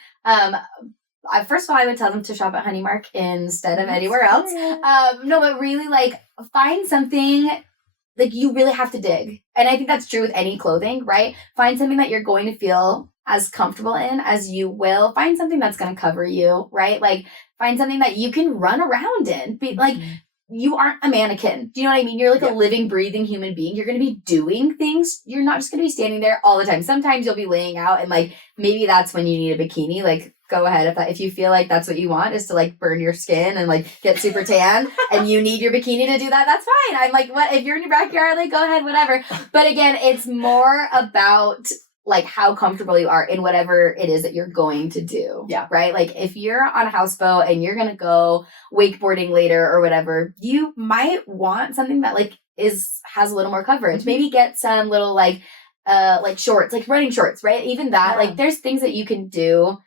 First of all, I would tell them to shop at Honey Mark instead of anywhere else. No, but really like find something like you really have to dig. And I think that's true with any clothing, right? Find something that you're going to feel as comfortable in as you will. Find something that's going to cover you, right? Like find something that you can run around in. Be like, you aren't a mannequin. Do you know what I mean? You're like a living, breathing human being. You're going to be doing things. You're not just going to be standing there all the time. Sometimes you'll be laying out and like, maybe that's when you need a bikini. Like go ahead. If you feel like that's what you want is to like burn your skin and like get super tan and you need your bikini to do that, that's fine. I'm like, what if you're in your backyard, like go ahead, whatever. But again, it's more about like how comfortable you are in whatever it is that you're going to do. Yeah. Right. Like if you're on a houseboat and you're going to go wakeboarding later or whatever, you might want something that like has a little more coverage. Maybe get some little like shorts, like running shorts, right? Even that, like there's things that you can do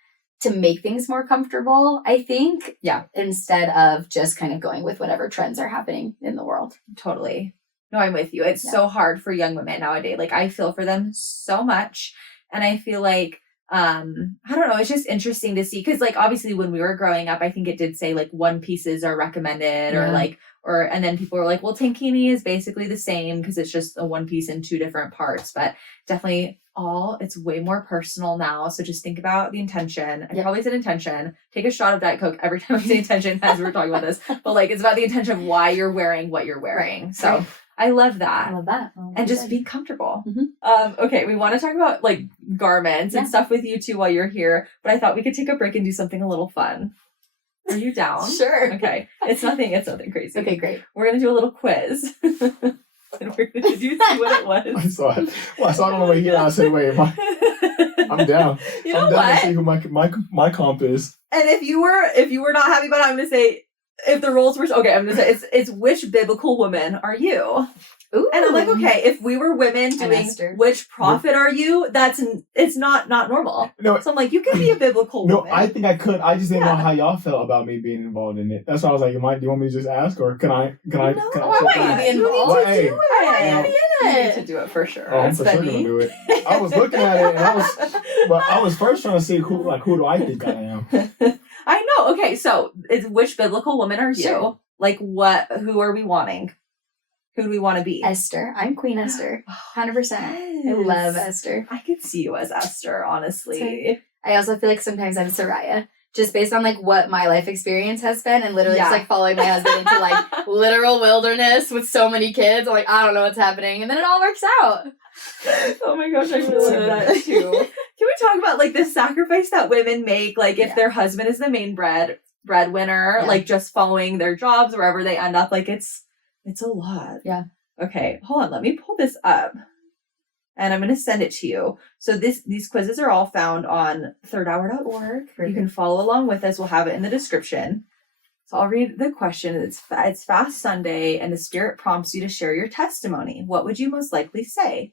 to make things more comfortable, I think. Yeah. Instead of just kind of going with whatever trends are happening in the world. Totally. No, I'm with you. It's so hard for young women nowadays. Like I feel for them so much. And I feel like I don't know, it's just interesting to see, because like obviously when we were growing up, I think it did say like one pieces are recommended, or and then people were like, well, tankini is basically the same because it's just a one piece in two different parts, but definitely it's way more personal now. So just think about the intention. I probably said intention. Take a shot of Diet Coke every time I say intention as we're talking about this, but like it's about the intention of why you're wearing what you're wearing. Right. So Right. I love that. I love that. And just be comfortable. Mm-hmm. Okay, we want to talk about like garments and stuff with you too while you're here, but I thought we could take a break and do something a little fun. Are you down? Sure. Okay. It's nothing crazy. Okay, great. We're gonna do a little quiz. And we're gonna see what it was. I saw it. Well, I saw it on the way here. I said, "Wait, I'm down. You know I'm down what? to see who my comp is." And if you were not happy about it, I'm gonna say if the roles were okay. I'm gonna say it's which biblical woman are you? Ooh. And I'm like, okay, if we were women doing Esther. which prophet are you? It's not normal. No, So I'm like, you can be a biblical no, woman. I think I could. I just didn't know how y'all felt about me being involved in it. That's why I was like, do you want me to just ask, or can I? No, I chip want you in? to be involved. Well, hey, do I want you to be You in need it. to do it for sure. Oh, I'm for sure Benny. gonna do it. I was looking at it, and I was first trying to see who do I think I am. I know. Okay, so it's which biblical woman are you? Sure. Like what? Who are we wanting? Who do we want to be? Esther. I'm Queen Esther. 100%. I love Esther. I could see you as Esther, honestly. I also feel like sometimes I'm Soraya. Just based on like what my life experience has been, and literally just like following my husband into like literal wilderness with so many kids. I'm like, I don't know what's happening. And then it all works out. Oh my gosh, I really love that too. Can we talk about like the sacrifice that women make? Like if their husband is the main breadwinner, like just following their jobs wherever they end up, like it's a lot. Yeah. Okay, hold on. Let me pull this up. And I'm going to send it to you. So these quizzes are all found on thirdhour.org. You can follow along with us. We'll have it in the description. So I'll read the question. It's Fast Sunday, and the Spirit prompts you to share your testimony. What would you most likely say?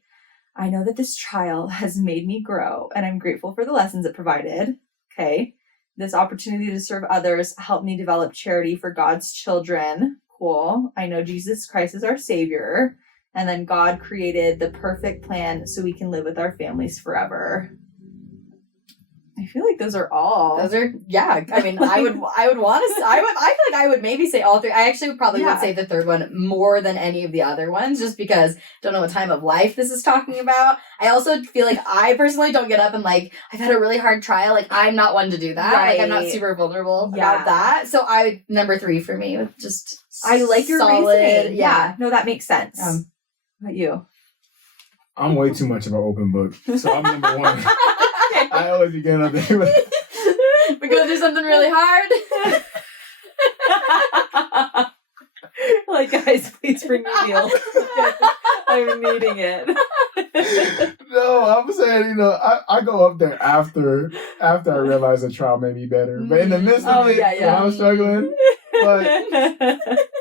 I know that this trial has made me grow, and I'm grateful for the lessons it provided. Okay. This opportunity to serve others helped me develop charity for God's children. Cool. I know Jesus Christ is our Savior. And then God created the perfect plan so we can live with our families forever. I feel like those are all. Those are, yeah. I mean, I feel like I would maybe say all three. I actually probably would say the third one more than any of the other ones, just because I don't know what time of life this is talking about. I also feel like I personally don't get up and like, I've had a really hard trial. Like, I'm not one to do that. Right. Like, I'm not super vulnerable about that. So number 3 for me, just I like your solid, reasoning. Yeah. No, that makes sense. How about you? I'm way too much of an open book, so I'm number 1. I always be getting up there. We're gonna do something really hard. Like, guys, please bring me meals. I'm needing it. No, I'm saying, I go up there after I realize the trial made me better. But in the midst of it, when I was struggling, but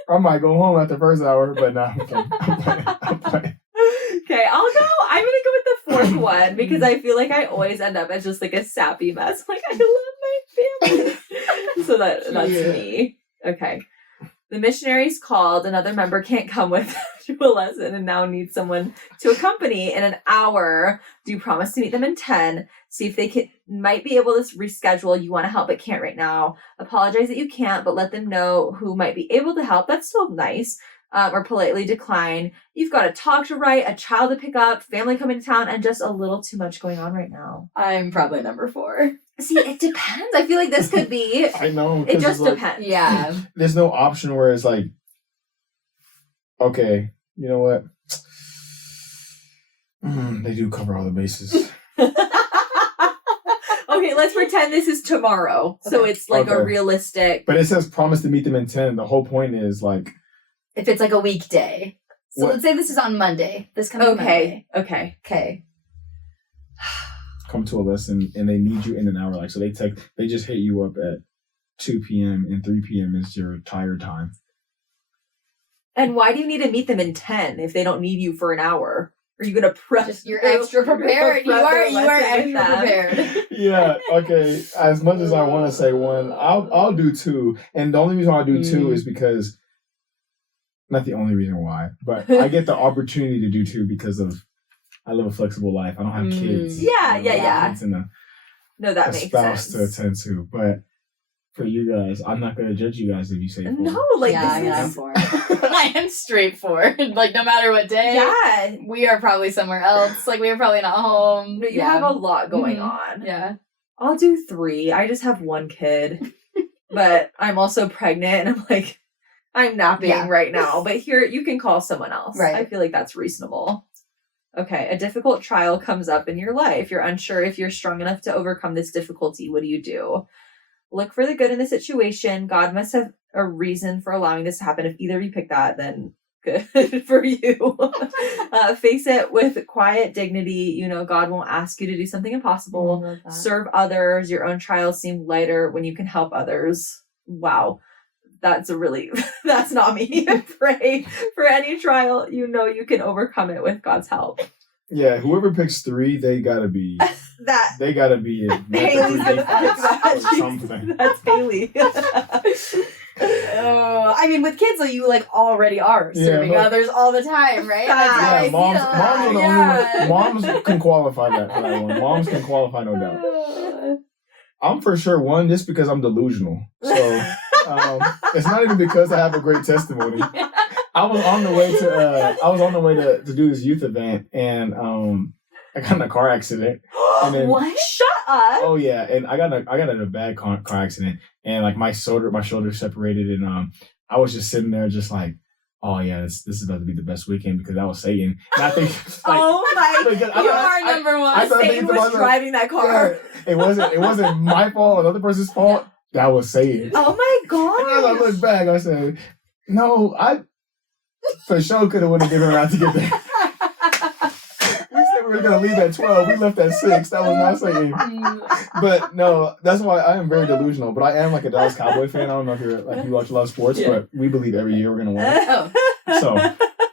I might go home at the first hour, but no, I'm playing. Okay, I'm gonna go with the fourth one because I feel like I always end up as just like a sappy mess. Like, I love my family. So that's me. Okay. The missionaries called. Another member can't come with to a lesson and now needs someone to accompany in an hour. Do you promise to meet them in 10? See if they might be able to reschedule. You want to help but can't right now. Apologize that you can't, but let them know who might be able to help. That's still nice. Or politely decline. You've got a talk to write, a child to pick up, family coming to town, and just a little too much going on right now. I'm probably number 4. See, it depends. I feel like this could be. I know. It just depends. Yeah. There's no option where it's like, okay, you know what? They do cover all the bases. Okay, let's pretend this is tomorrow. Okay. So it's like a realistic. But it says promise to meet them in 10. The whole point is like. If it's like a weekday. So let's say this is on Monday. This coming Monday. Okay. Come to a lesson and they need you in an hour. Like, so they just hit you up at 2 p.m. and 3 p.m. is your tired time. And why do you need to meet them in 10 if they don't need you for an hour? Are you gonna prep? You're extra prepared. You are extra prepared. Yeah. Okay. As much as I want to say 1, I'll do 2. And the only reason why I do 2 is because. Not the only reason why, but I get the opportunity to do 2 because of I live a flexible life. I don't have kids. Yeah. Kids No, that a makes spouse sense. to attend to. But for you guys, I'm not gonna judge you guys if you say 4. No, like I'm this is 4. I am straight 4. Like no matter what day. yeah. We are probably somewhere else. Like we are probably not home. No, you have a lot going on. Yeah. I'll do 3. I just have 1 kid, but I'm also pregnant, and I'm like, I'm napping right now. But here, you can call someone else. Right. I feel like that's reasonable. Okay, a difficult trial comes up in your life. You're unsure if you're strong enough to overcome this difficulty. What do? Look for the good in the situation. God must have a reason for allowing this to happen. If either of you pick that, then good for you. Face it with quiet dignity. You know, God won't ask you to do something impossible. Serve others. Your own trials seem lighter when you can help others. Wow. That's that's not me. Pray for any trial. You know you can overcome it with God's help. Yeah, whoever picks 3, they gotta be Hayley's gonna pick that. or something. That's Hayley. I mean, with kids, like, you like already are serving others all the time, right? Yeah, moms are the only one. Moms can qualify for that one. Moms can qualify, no doubt. I'm for sure 1 just because I'm delusional. So it's not even because I have a great testimony. I was on the way to do this youth event, and I got in a car accident. And then, what? Shut up! Oh yeah, and I got in a bad car accident, and like my shoulder separated, and I was just sitting there, just like, oh yeah, this is about to be the best weekend because that was Satan. And I think, like, oh my, you are number 1. Satan was driving that car. Yeah, it wasn't my fault, another person's fault. That was Satan. Oh my god! And as I look back, I said, no, I for sure could have would have given her out to get there. We said we were gonna leave at 12. We left at 6. That was not Satan. But no, that's why I am very delusional. But I am like a Dallas Cowboy fan. I don't know if you watch a lot of sports, but we believe every year we're gonna win. So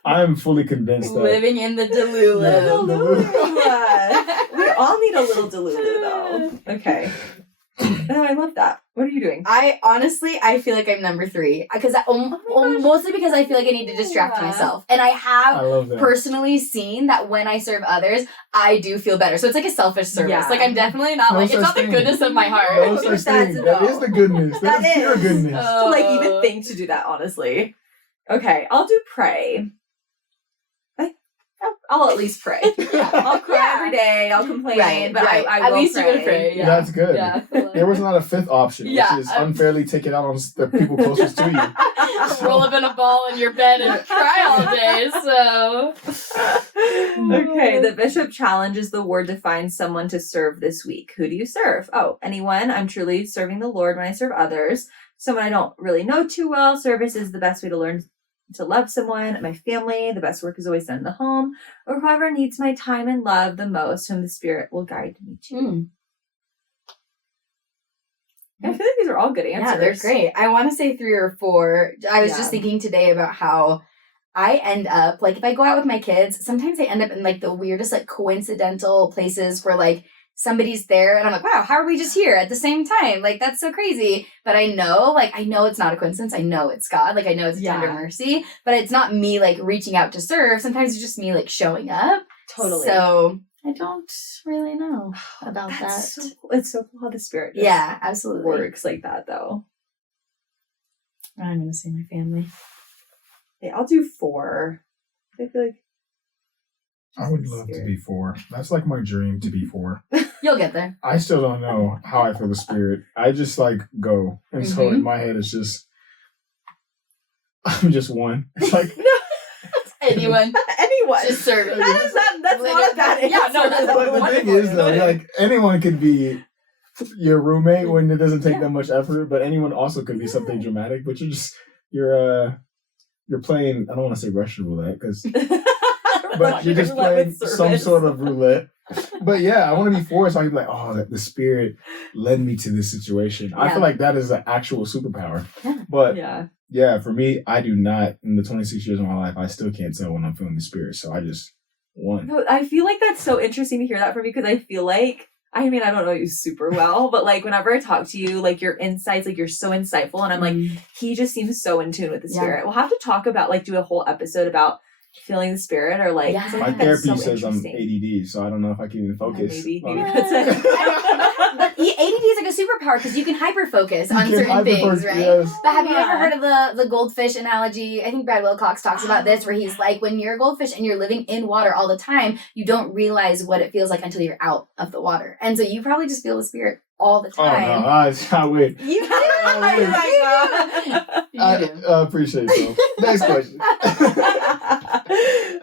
I'm fully convinced that living in the Delulu. We all need a little Delulu though. Okay. Oh, I love that. What are you doing? I feel like I'm number 3 because mostly because I feel like I need to distract myself, and I have personally seen that when I serve others, I do feel better. So it's like a selfish service. Yeah. Like I'm definitely not it's not the goodness of my heart. No such thing. That is the goodness. That is pure goodness. To like even think to do that, honestly. Okay, I'll do pray. I'll at least pray. I'll cry every day. I'll complain, but I will at least pray. you're gonna pray. Yeah. That's good. Yeah. There was not a 5th option, which is unfairly taken out on the people closest to you. Roll up in a ball in your bed and cry all day. So okay, the bishop challenges the ward to find someone to serve this week. Who do you serve? Oh, anyone. I'm truly serving the Lord when I serve others. Someone I don't really know too well. Service is the best way to learn to love someone. My family, the best work is always done in the home, or whoever needs my time and love the most, whom the Spirit will guide me to. I feel like these are all good answers. Yeah, they're great. I want to say 3 or 4. I was just thinking today about how I end up, like, if I go out with my kids, sometimes I end up in, like, the weirdest, like, coincidental places where, like, somebody's there and I'm like, wow, how are we just here at the same time? Like, that's so crazy. But I know it's not a coincidence. I know it's God. Like, I know it's a tender mercy, but it's not me, like, reaching out to serve. Sometimes it's just me, like, showing up. Totally. So I don't really know about that. So cool. It's so cool how the Spirit absolutely works like that, though. I'm going to say my family. Okay, I'll do 4. I feel like I would love to be 4. That's like my dream, to be 4. You'll get there. I still don't know how I feel the Spirit. I just like go. And so in my head, it's just, I'm just 1. It's like, anyone. Just serving. That's not a bad answer. Yeah, no, that's but the thing is, though, like, anyone could be your roommate when it doesn't take that much effort, but anyone also could be something dramatic, but you're playing, I don't want to say Russian roulette, because but you're just playing some sort of roulette. But yeah, I want to be 4, so I can be like, oh, the Spirit led me to this situation. I feel like that is an actual superpower. But yeah, for me, I do not, in the 26 years of my life, I still can't tell when I'm feeling the Spirit, so I just won. No, I feel like that's so interesting to hear that from you, because I feel like, I mean, I don't know you super well, but like whenever I talk to you, like your insights, like you're so insightful, and I'm like, he just seems so in tune with the Spirit. We'll have to talk about, like, do a whole episode about feeling the Spirit, or like my therapy says I'm ADD, so I don't know if I can even focus. Maybe that's it. But ADD is like a superpower because you can hyper focus on certain things, right? Yes. But have you ever heard of the goldfish analogy? I think Brad Wilcox talks about this, where he's like, when you're a goldfish and you're living in water all the time, you don't realize what it feels like until you're out of the water. And so you probably just feel the spirit all the time. Oh, no, I wait. You do. Oh my God. You do. I appreciate it. Next question.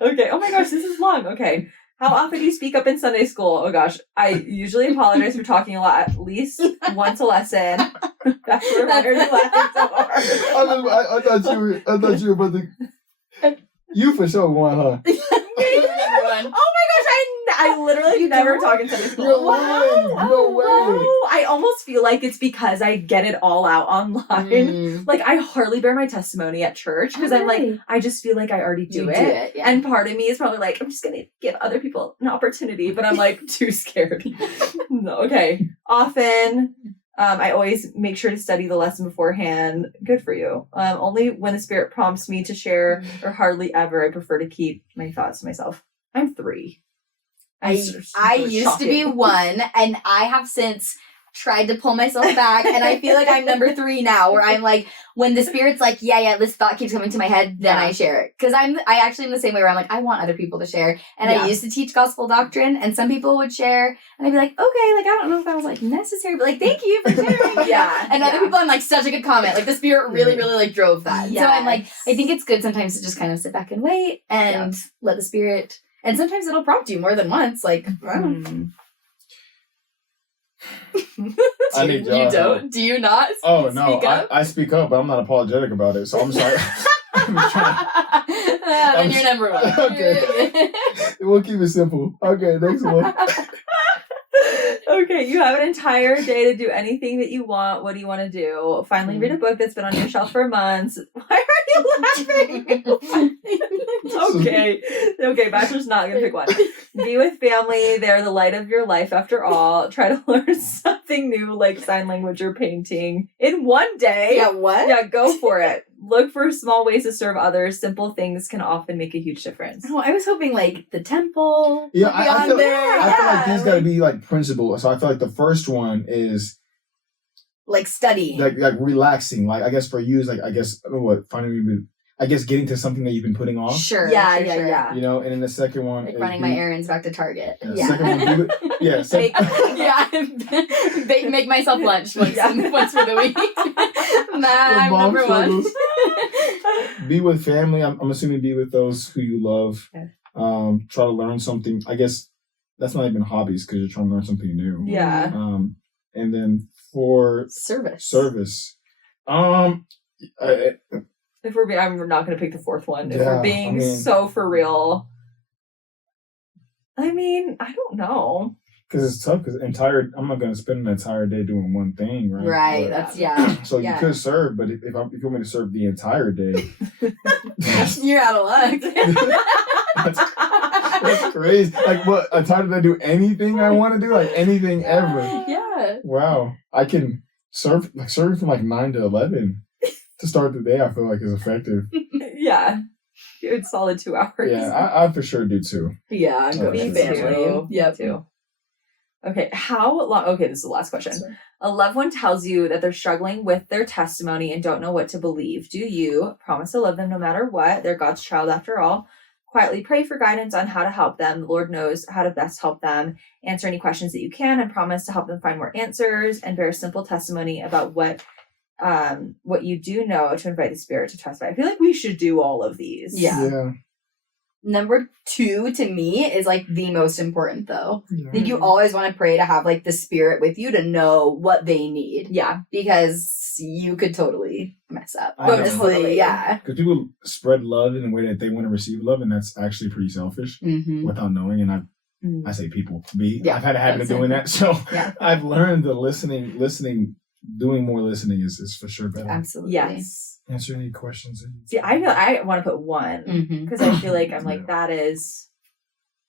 Okay. Oh my gosh, this is long. Okay. How often do you speak up in Sunday school? Oh gosh, I usually apologize for talking a lot, at least once a lesson. Batchlor, why are you laughing so hard? I thought you were about to. You for sure won, huh? Everyone. Oh my gosh, I literally never talk in Sunday school. No way. No way. Wow. I almost feel like it's because I get it all out online. Like, I hardly bear my testimony at church because I'm like, I just feel like I already do it. Yeah. And part of me is probably like, I'm just going to give other people an opportunity, but I'm like too scared. No, okay. Often, I always make sure to study the lesson beforehand. Good for you. Only when the Spirit prompts me to share, or hardly ever. I prefer to keep my thoughts to myself. I'm 3. I used to be 1, and I have since tried to pull myself back, and I feel like I'm number 3 now, where I'm like, when the Spirit's like, yeah, this thought keeps coming to my head, then I share it. Because I actually am the same way, where I'm like, I want other people to share. And I used to teach gospel doctrine, and some people would share, and I'd be like, okay, like, I don't know if that was, like, necessary, but, like, thank you for sharing. And other people, I'm like, such a good comment. Like, the Spirit really, really, like, drove that. So I'm like, I think it's good sometimes to just kind of sit back and wait, and let the Spirit, and sometimes it'll prompt you more than once, like, I don't know. I need y'all help. Do you not? Oh no, speak up? I speak up, but I'm not apologetic about it. So I'm sorry. Then you're number 1. Okay. We'll keep it simple. Okay, next one. Okay, you have an entire day to do anything that you want. What do you want to do? Finally read a book that's been on your shelf for months. Why are you laughing? Okay, Bachelor's not going to pick one. Be with family. They're the light of your life after all. Try to learn something new like sign language or painting in one day. Yeah, what? Yeah, go for it. Look for small ways to serve others. Simple things can often make a huge difference. Oh, I was hoping like the temple. Yeah, I feel like these got to like, be like principles. So I feel like the first one is like study, like relaxing. Like I guess for you is like I don't know what finding. I guess getting to something that you've been putting off. Sure. Yeah. You know, and then the second one like is running my errands back to Target. Second one, Make myself lunch once for the week. I'm number 1. Be with family. I'm assuming be with those who you love. Try to learn something. I guess that's not even hobbies because you're trying to learn something new. Yeah. And then for service. If we're being, I'm not going to pick the 4th one. If Yeah, we're being so for real. I mean, I don't know. Because it's tough. Because I'm not going to spend an entire day doing one thing, right? Right. That's So you could serve, but if you want me to serve the entire day, you're out of luck. that's crazy. Like, what? A time did I do anything I want to do? Like anything ever? Yeah. Wow. I can serve from like 9 to 11 to start the day. I feel like is effective. Yeah. Good solid 2 hours. Yeah, I for sure do too. Yeah, I'm going family. Yep. Too. Okay, how long? Okay, this is the last question. Sorry. A loved one tells you that they're struggling with their testimony and don't know what to believe. Do you promise to love them no matter what? They're God's child after all. Quietly pray for guidance on how to help them. The Lord knows how to best help them. Answer any questions that you can and promise to help them find more answers and bear a simple testimony about what you do know to invite the Spirit to testify. I feel like we should do all of these. Yeah. Number 2 to me is like the most important though. Yeah. I think you always want to pray to have like the Spirit with you to know what they need. Yeah. Because you could totally mess up. Totally. Yeah. Because people spread love in the way that they want to receive love, and that's actually pretty selfish without knowing. And I say people. I've had a habit of doing that. So I've learned that listening, doing more listening is for sure better. Absolutely. Yes. Answer any questions. See, I want to put 1 because I feel like I'm like that is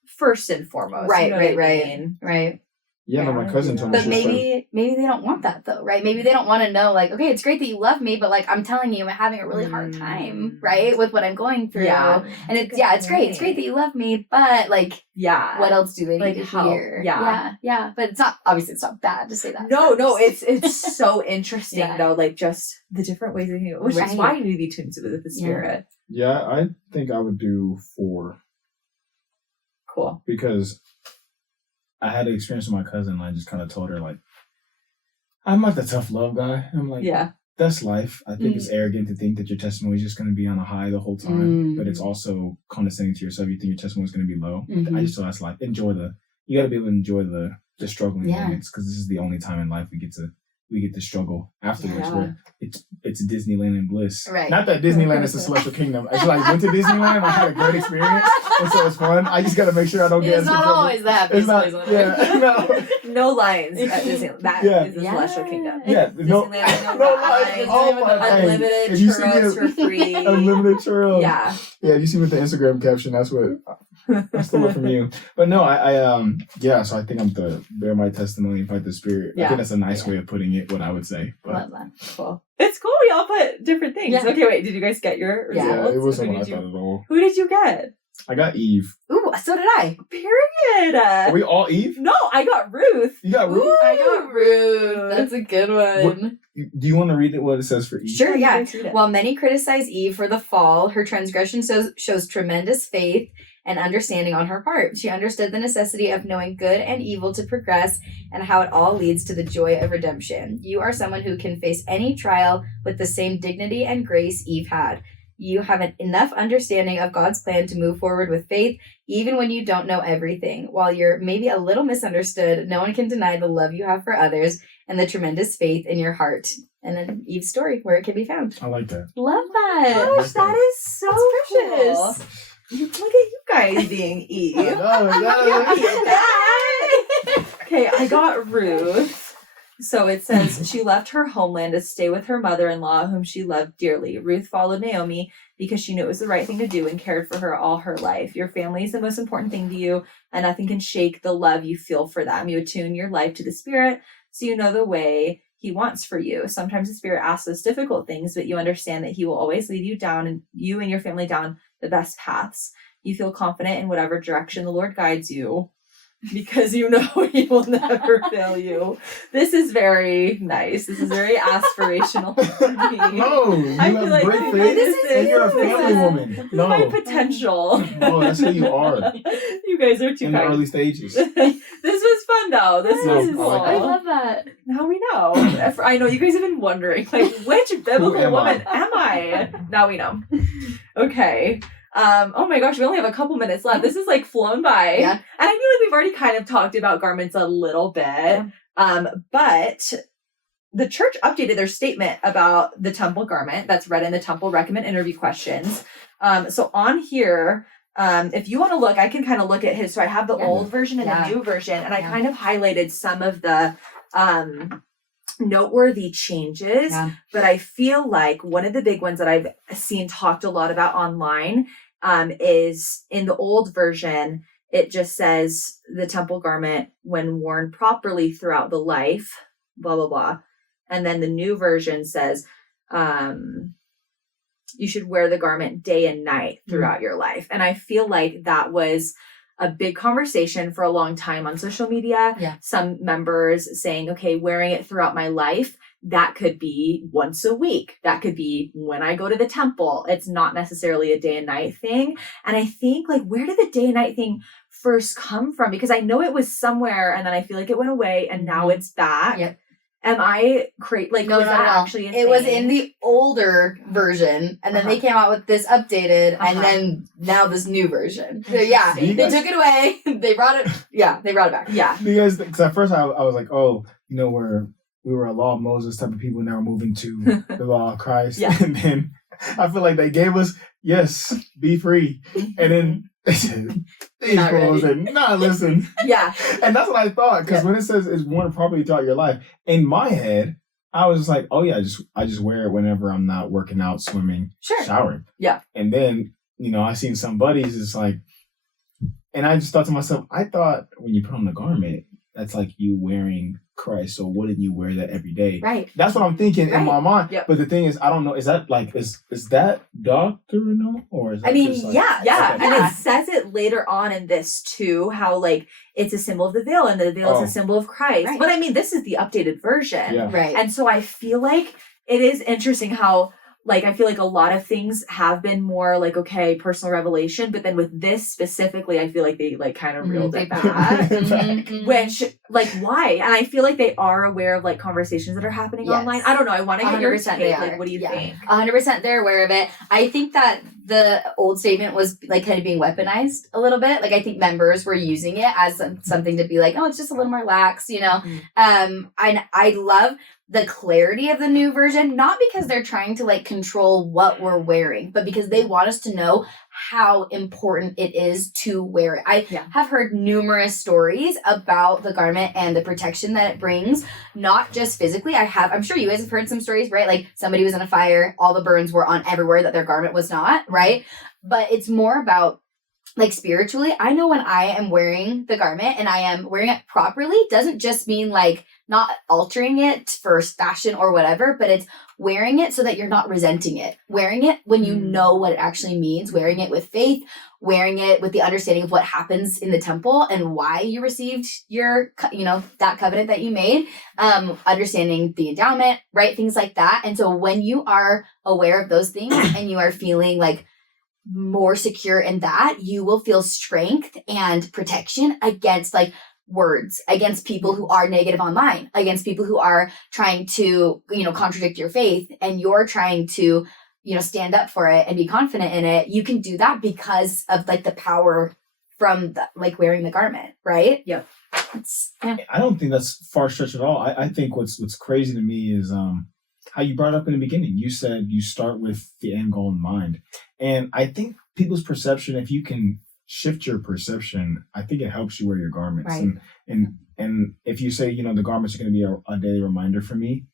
first and foremost. Right, you know right. Yeah, no, my cousin told me. But maybe they don't want that though, right? Maybe they don't want to know, like, okay, it's great that you love me, but like I'm telling you, I'm having a really hard time, right, with what I'm going through. Yeah. And it's great. It's great that you love me, but like, what else do they need to hear? Yeah. But it's not bad to say that. No, it's so interesting though, like just the different ways of you, which is why you need to be tuned with the spirit. Yeah, I think I would do 4. Cool. Because I had an experience with my cousin, and I just kind of told her, like, I'm not the tough love guy. I'm like, that's life. I think it's arrogant to think that your testimony is just going to be on a high the whole time, but it's also condescending to yourself. You think your testimony is going to be low. I just told her, that's life. You got to be able to enjoy the struggling moments, because this is the only time in life we get to struggle afterwards. Where it's Disneyland and bliss. Right. Not that Disneyland is the celestial kingdom. I just like went to Disneyland. I had a great experience, and so it's fun. I just got to make sure I don't get. It's not always the happiest place on earth. No lines at Disneyland. That is the celestial kingdom. Yeah, no lines. Oh my! Unlimited churros for free. Unlimited churros. Yeah. Yeah, you see with the Instagram caption, that's what I stole it from you. But no, so I think I'm to bear my testimony and fight the spirit. I think that's a nice way of putting it, what I would say. But love that. Cool. It's cool. We all put different things. Yeah. Okay, wait. Did you guys get your results? Yeah, it wasn't what I thought at all. Who did you get? I got Eve. Ooh, so did I. Period. Are we all Eve? No, I got Ruth. You got Ruth? I got Ruth. That's a good one. Do you want to read what it says for Eve? Sure, yeah. While many criticize Eve for the fall, her transgression shows tremendous faith and understanding on her part. She understood the necessity of knowing good and evil to progress and how it all leads to the joy of redemption. You are someone who can face any trial with the same dignity and grace Eve had. You have enough understanding of God's plan to move forward with faith, even when you don't know everything. While you're maybe a little misunderstood, no one can deny the love you have for others and the tremendous faith in your heart. And then Eve's story, where it can be found. I like that. Love that. Gosh, that is so precious. Look at you guys being Eve. Okay, I got Ruth. So it says, she left her homeland to stay with her mother-in-law, whom she loved dearly. Ruth followed Naomi because she knew it was the right thing to do and cared for her all her life. Your family is the most important thing to you, and nothing can shake the love you feel for them. You attune your life to the Spirit, so you know the way He wants for you. Sometimes the Spirit asks us difficult things, but you understand that He will always lead you down, and you and your family down the best paths. You feel confident in whatever direction the Lord guides you, because you know He will never fail you. This is very nice. This is very aspirational for me. No, you I have feel like, great oh, faith. this is You're a family woman. No, my potential. no, that's who you are. You guys are too In the kind. early stages. This was fun though. This was I cool. like I love that. Now we know. I know you guys have been wondering, like, which biblical woman am I? Now we know. Okay. Oh my gosh, we only have a couple minutes left. This is like flown by. Yeah. And I feel like we've already kind of talked about garments a little bit. But the church updated their statement about the temple garment that's read in the temple recommend interview questions. So on here, if you want to look, I can kind of look at his. So I have the old version and the new version, and I kind of highlighted some of the noteworthy changes. But I feel like one of the big ones that I've seen talked a lot about online is in the old version, it just says the temple garment when worn properly throughout the life, blah, blah, blah. And then the new version says, you should wear the garment day and night throughout your life. And I feel like that was a big conversation for a long time on social media. Some members saying, okay, wearing it throughout my life, that could be once a week. That could be when I go to the temple. It's not necessarily a day and night thing. And I think, like, where did the day and night thing first come from? Because I know it was somewhere and then I feel like it went away and now it's back. Am I like, no, was no, that no. actually a thing? It was in the older version, and then they came out with this updated, and then now this new version. So they took it away. They brought it. They brought it back. Because at first I was like, oh, you know, we were a law of Moses type of people, and now we're moving to the law of Christ. And then I feel like they gave us, yes, be free, and then they said, these fools and listen. And that's what I thought, because when it says it's worn properly throughout your life, in my head, I was just like, oh yeah, I just wear it whenever I'm not working out, swimming, showering. And then, you know, I seen some buddies, it's like, and I just thought to myself, I thought when you put on the garment, that's like you wearing Christ. So wouldn't you wear that every day? Right. That's what I'm thinking in my mind. Yep. But the thing is, I don't know. Is that like is that doctrinal or is that I mean, just like, Yeah, Okay. and it says it later on in this too, how like it's a symbol of the veil, and the veil is a symbol of Christ. Right. But I mean, this is the updated version, Yeah. Right. and so I feel like it is interesting how. Like, I feel like a lot of things have been more like, okay, personal revelation. But then with this specifically, I feel like they like kind of reeled it back. Which, like, why? And I feel like they are aware of like conversations that are happening Yes. online. I don't know. I want to get your 100% take. they Like, are. what do you Yeah. think? 100% they're aware of it. I think that the old statement was like kind of being weaponized a little bit. Like I think members were using it as something to be like, oh, it's just a little more lax, you know. I love the clarity of the new version, not because they're trying to like control what we're wearing, but because they want us to know how important it is to wear it. I have heard numerous stories about the garment and the protection that it brings, not just physically. I'm sure you guys have heard some stories, right? Like somebody was in a fire, all the burns were on everywhere that their garment was not, right? But it's more about like spiritually. I know when I am wearing the garment and I am wearing it properly, doesn't just mean like not altering it for fashion or whatever, but it's wearing it so that you're not resenting it. Wearing it when you know what it actually means, wearing it with faith, wearing it with the understanding of what happens in the temple and why you received your, that covenant that you made, understanding the endowment, right? Things like that. And so when you are aware of those things and you are feeling like more secure in that, you will feel strength and protection against like words, against people who are negative online, against people who are trying to, contradict your faith, and you're trying to, stand up for it and be confident in it. You can do that because of like the power from like wearing the garment, right? Yep. I don't think that's far stretched at all. I think what's crazy to me is how you brought up in the beginning. You said you start with the end goal in mind. And I think people's perception, if you can shift your perception, I think it helps you wear your garments. Right. And if you say, the garments are going to be a daily reminder for me,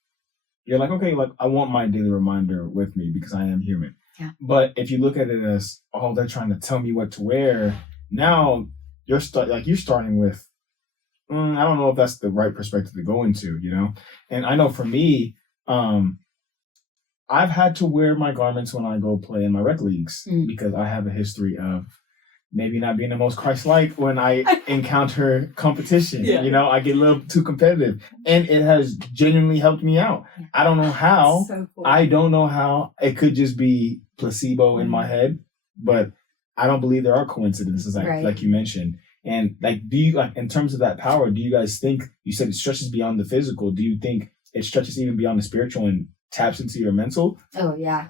you're like, okay, like I want my daily reminder with me because I am human. Yeah. But if you look at it as, oh, they're trying to tell me what to wear, now you're starting with, I don't know if that's the right perspective to go into, And I know for me, I've had to wear my garments when I go play in my rec leagues because I have a history of maybe not being the most Christ-like when I encounter competition. Yeah. I get a little too competitive, and it has genuinely helped me out. I don't know how. So cool. I don't know how. It could just be placebo in my head, but I don't believe there are coincidences like you mentioned. And like, do you in terms of that power, do you guys think, you said it stretches beyond the physical, do you think it stretches even beyond the spiritual and taps into your mental? Oh yeah.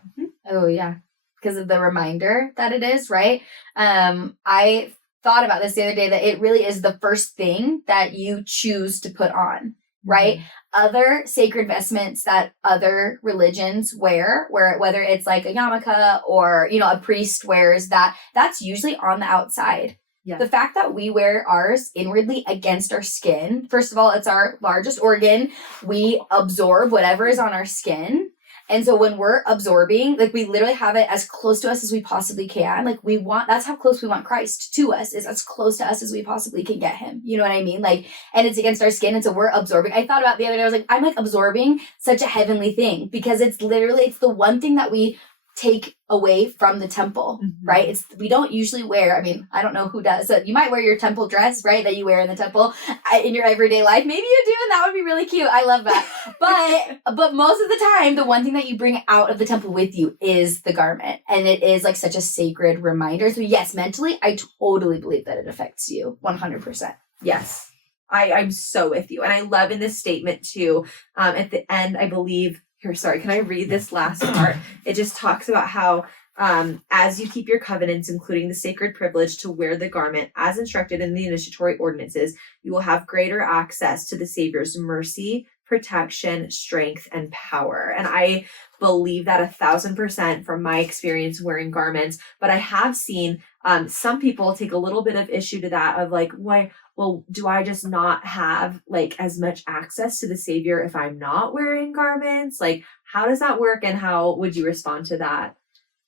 Oh yeah. Because of the reminder that it is, right? I thought about this the other day, that it really is the first thing that you choose to put on, right? Other sacred vestments that other religions wear, whether it's like a yarmulke or, a priest wears, that's usually on the outside. Yeah. The fact that we wear ours inwardly against our skin, first of all, it's our largest organ. We absorb whatever is on our skin. And so when we're absorbing, like we literally have it as close to us as we possibly can. Like that's how close we want Christ to us, is as close to us as we possibly can get him. You know what I mean? Like, and it's against our skin. And so we're absorbing. I thought about the other day, I was like, I'm like absorbing such a heavenly thing, because it's the one thing that we take away from the temple, right? We don't usually wear, I don't know who does. So you might wear your temple dress, right? That you wear in the temple in your everyday life. Maybe you do, and that would be really cute. I love that. But most of the time, the one thing that you bring out of the temple with you is the garment. And it is like such a sacred reminder. So yes, mentally, I totally believe that it affects you 100%. Yes. I'm so with you. And I love in this statement too, at the end, I believe, can I read this last part? It just talks about how as you keep your covenants, including the sacred privilege to wear the garment as instructed in the initiatory ordinances, you will have greater access to the Savior's mercy, protection, strength, and power. And I believe that 1,000% from my experience wearing garments. But I have seen some people take a little bit of issue to that, of like, why? Well, do I just not have like as much access to the Savior if I'm not wearing garments? Like, how does that work, and how would you respond to that?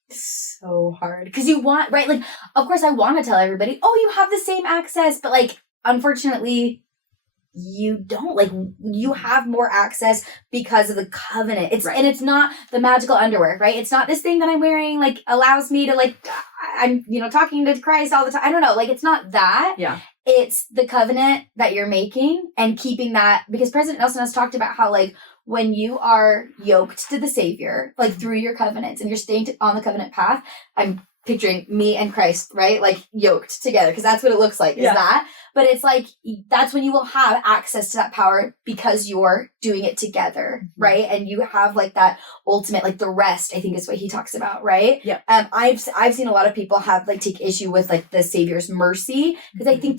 So hard, because you want, right? Like, of course I want to tell everybody, oh, you have the same access, but like, unfortunately, you don't. Like, you have more access because of the covenant. And it's not the magical underwear, right? It's not this thing that I'm wearing, like, allows me to, like, I'm, talking to Christ all the time. I don't know. Like, it's not that. Yeah. It's the covenant that you're making and keeping that, because President Nelson has talked about how, like, when you are yoked to the Savior, like, through your covenants and you're staying on the covenant path, I'm picturing me and Christ, right? Like, yoked together, because that's what it looks like, is that. But it's like, that's when you will have access to that power because you're doing it together, right? And you have, like, that ultimate, like, the rest, I think is what he talks about, right? Yeah. I've seen a lot of people have, like, take issue with, like, the Savior's mercy, because I think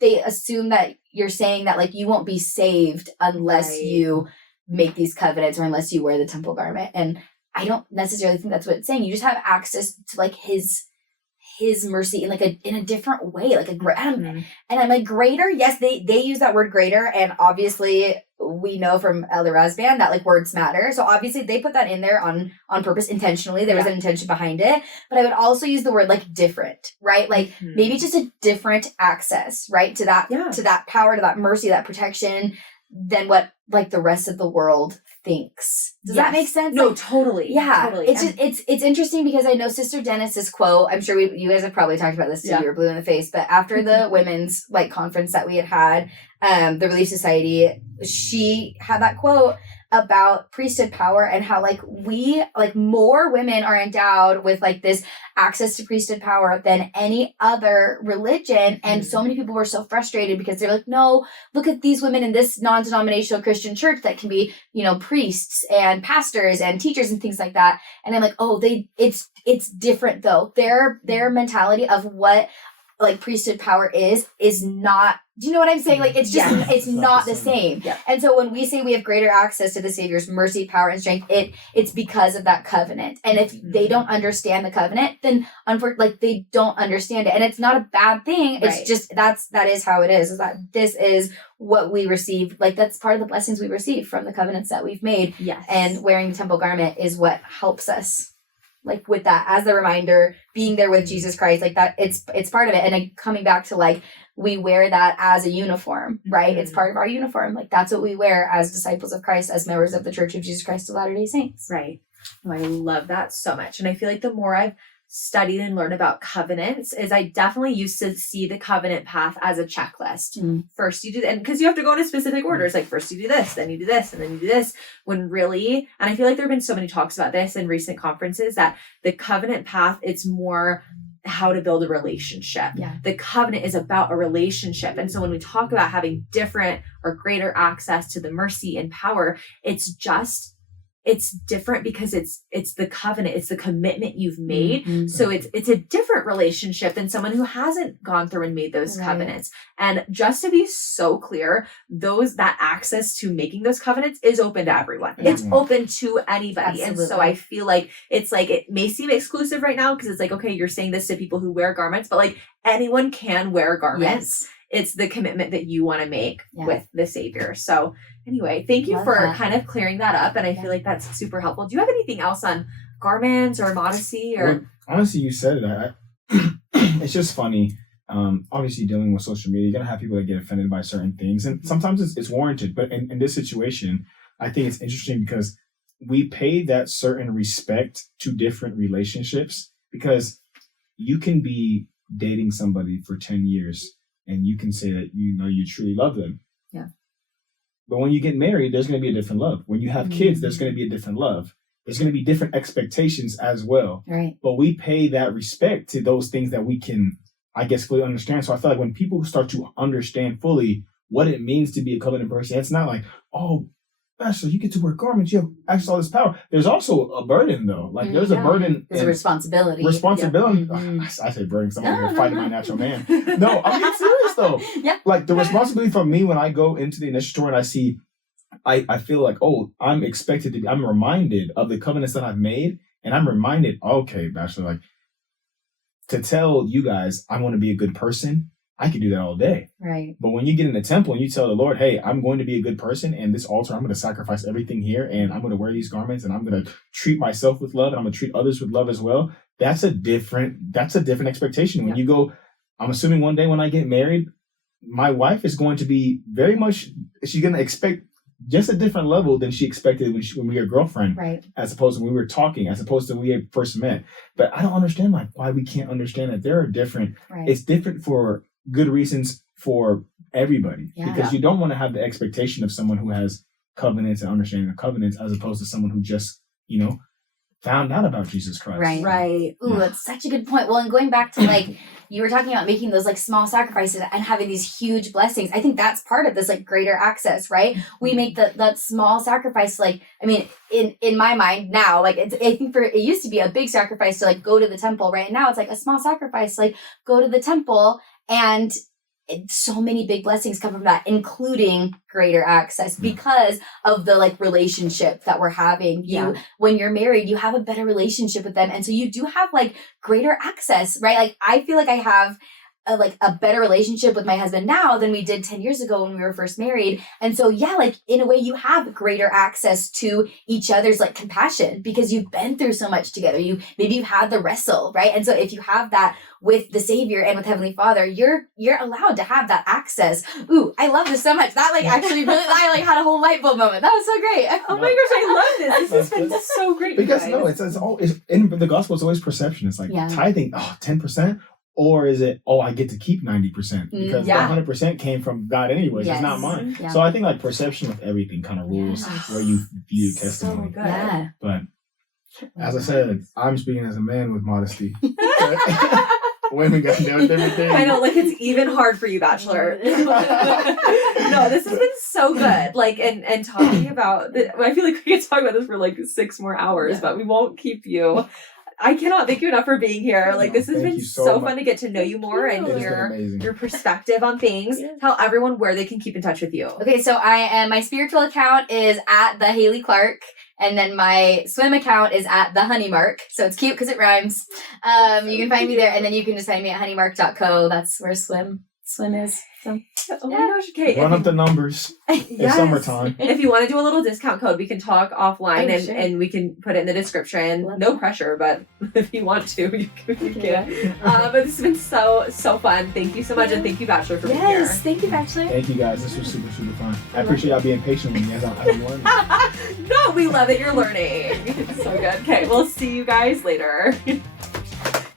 they assume that you're saying that, like, you won't be saved unless you make these covenants or unless you wear the temple garment. And I don't necessarily think that's what it's saying. You just have access to, like, his mercy in, like, in a different way, like and I'm like, greater. Yes, they use that word greater, and obviously we know from Elder Razban that, like, words matter. So obviously they put that in there on purpose, intentionally. There was an intention behind it. But I would also use the word, like, different, right? Like, maybe just a different access, right, to that power, to that mercy, that protection, than what, like, the rest of the world thinks. Does that make sense? No, like, totally. Yeah. Totally. It's just, it's interesting because I know Sister Dennis's quote, I'm sure you guys have probably talked about this too, you were blue in the face, but after the women's, like, conference that we had, the Relief Society, she had that quote about priesthood power and how, like, more women are endowed with, like, this access to priesthood power than any other religion. And so many people were so frustrated because they're like, no, look at these women in this non-denominational Christian church that can be, priests and pastors and teachers and things like that. And I'm like, oh, it's different though. Their mentality of what, like, priesthood power is not, do you know what I'm saying? Like, it's just, it's not the same. Yeah. And so when we say we have greater access to the Savior's mercy, power, and strength, it's because of that covenant. And if they don't understand the covenant, then unfortunately, they don't understand it. And it's not a bad thing. It's just, that is how it is that this is what we receive. Like, that's part of the blessings we receive from the covenants that we've made. Yes. And wearing the temple garment is what helps us, like, with that as a reminder, being there with Jesus Christ, like, that it's part of it. And then coming back to, like, we wear that as a uniform, right? It's part of our uniform. Like, that's what we wear as disciples of Christ, as members of the Church of Jesus Christ of Latter-day Saints. Right. Oh, I love that so much. And I feel like the more I've studied and learned about covenants is I definitely used to see the covenant path as a checklist. First you do, and because you have to go in specific orders, like first you do this, then you do this, and then you do this, when really, and I feel like there have been so many talks about this in recent conferences, that the covenant path, it's more how to build a relationship. Yeah. The covenant is about a relationship. And so when we talk about having different or greater access to the mercy and power, it's different because it's the covenant, it's the commitment you've made. So it's a different relationship than someone who hasn't gone through and made those covenants. And just to be so clear, that access to making those covenants is open to everyone. It's open to anybody. Absolutely. And so I feel like it's like, it may seem exclusive right now because it's like, okay, you're saying this to people who wear garments, but, like, anyone can wear garments. Yes. It's the commitment that you want to make with the Savior. So anyway, thank you for kind of clearing that up. And I feel like that's super helpful. Do you have anything else on garments or modesty? Or well, honestly, you said it. It's just funny. Obviously, dealing with social media, you're going to have people that get offended by certain things. And sometimes it's warranted. But in this situation, I think it's interesting because we pay that certain respect to different relationships, because you can be dating somebody for 10 years and you can say that you truly love them. Yeah. But when you get married, there's going to be a different love. When you have kids, there's going to be a different love. There's going to be different expectations as well. Right. But we pay that respect to those things that we can, I guess, fully understand. So I feel like when people start to understand fully what it means to be a covenant person, it's not like, oh, Batchlor, you get to wear garments, you have access to all this power. There's also a burden, though. Like, there's a burden. There's a responsibility. Responsibility. I say burden because I'm over here fighting my natural man. No, I'm being serious, though. Yeah. Like, the responsibility from me when I go into the initial store and I see, I feel like, oh, I'm reminded of the covenants that I've made. And I'm reminded, okay, Batchlor, like, to tell you guys I want to be a good person, I could do that all day. Right. But when you get in the temple and you tell the Lord, hey, I'm going to be a good person, and this altar, I'm going to sacrifice everything here, and I'm going to wear these garments, and I'm going to treat myself with love, and I'm going to treat others with love as well. That's a different expectation. When you go, I'm assuming one day when I get married, my wife is going to be very much, she's going to expect just a different level than she expected when we were girlfriend, Right. as opposed to when we were talking, as opposed to when we had first met. But I don't understand like why we can't understand that there are different. Right. It's different for good reasons for everybody, Yeah. because you don't want to have the expectation of someone who has covenants and understanding of covenants, as opposed to someone who just, you know, found out about Jesus Christ. Right. Right. Ooh, that's such a good point. Well, and going back to like, you were talking about making those like small sacrifices and having these huge blessings. I think that's part of this like greater access, right? We make that small sacrifice. Like, I mean, in my mind now, like I think it used to be a big sacrifice to like go to the temple, right? Now it's like a small sacrifice, like go to the temple, and so many big blessings come from that, including greater access because of the like relationship that we're having. When you're married, you have a better relationship with them. And so you do have like greater access, right? Like I feel like I have a better relationship with my husband now than we did 10 years ago when we were first married. And so, yeah, like in a way you have greater access to each other's like compassion because you've been through so much together. Maybe you've had the wrestle, right? And so if you have that with the Savior and with Heavenly Father, you're allowed to have that access. Ooh, I love this so much. That like actually really, I like had a whole light bulb moment. That was so great. Oh my gosh, I love this. This has been so great. Because no, it's in the gospel, it's always perception. It's like tithing, 10%. Or is it, I get to keep 90% because the 100% came from God anyways. It's not mine. Yeah. So I think like perception of everything kind of rules where you view testimony. So good. Yeah. But as I said, I'm speaking as a man with modesty. Women got to deal with everything. I know, like it's even hard for you, Batchlor. No, this has been so good. Like, and talking about, I feel like we could talk about this for like 6 more hours, but we won't keep you. I cannot thank you enough for being here. Like this has been so fun to get to know you more and your perspective on things. Tell everyone where they can keep in touch with you. Okay, so my spiritual account is at the Hayley Clark, and then my swim account is at the Honeymark. So it's cute because it rhymes. You can find me there, and then you can just find me at honeymark.co. That's where swim is. So oh my gosh, okay. Run up the numbers. It's summertime. If you want to do a little discount code, we can talk offline and we can put it in the description. No pressure, but if you want to, you can. But this has been so fun. Thank you so much, and thank you, Batchlor, for being here. Yes, thank you, Batchlor. Thank you, guys. This was super fun. I appreciate y'all being patient with me as I'm learning. No, we love that you're learning. It's so good. Okay, we'll see you guys later.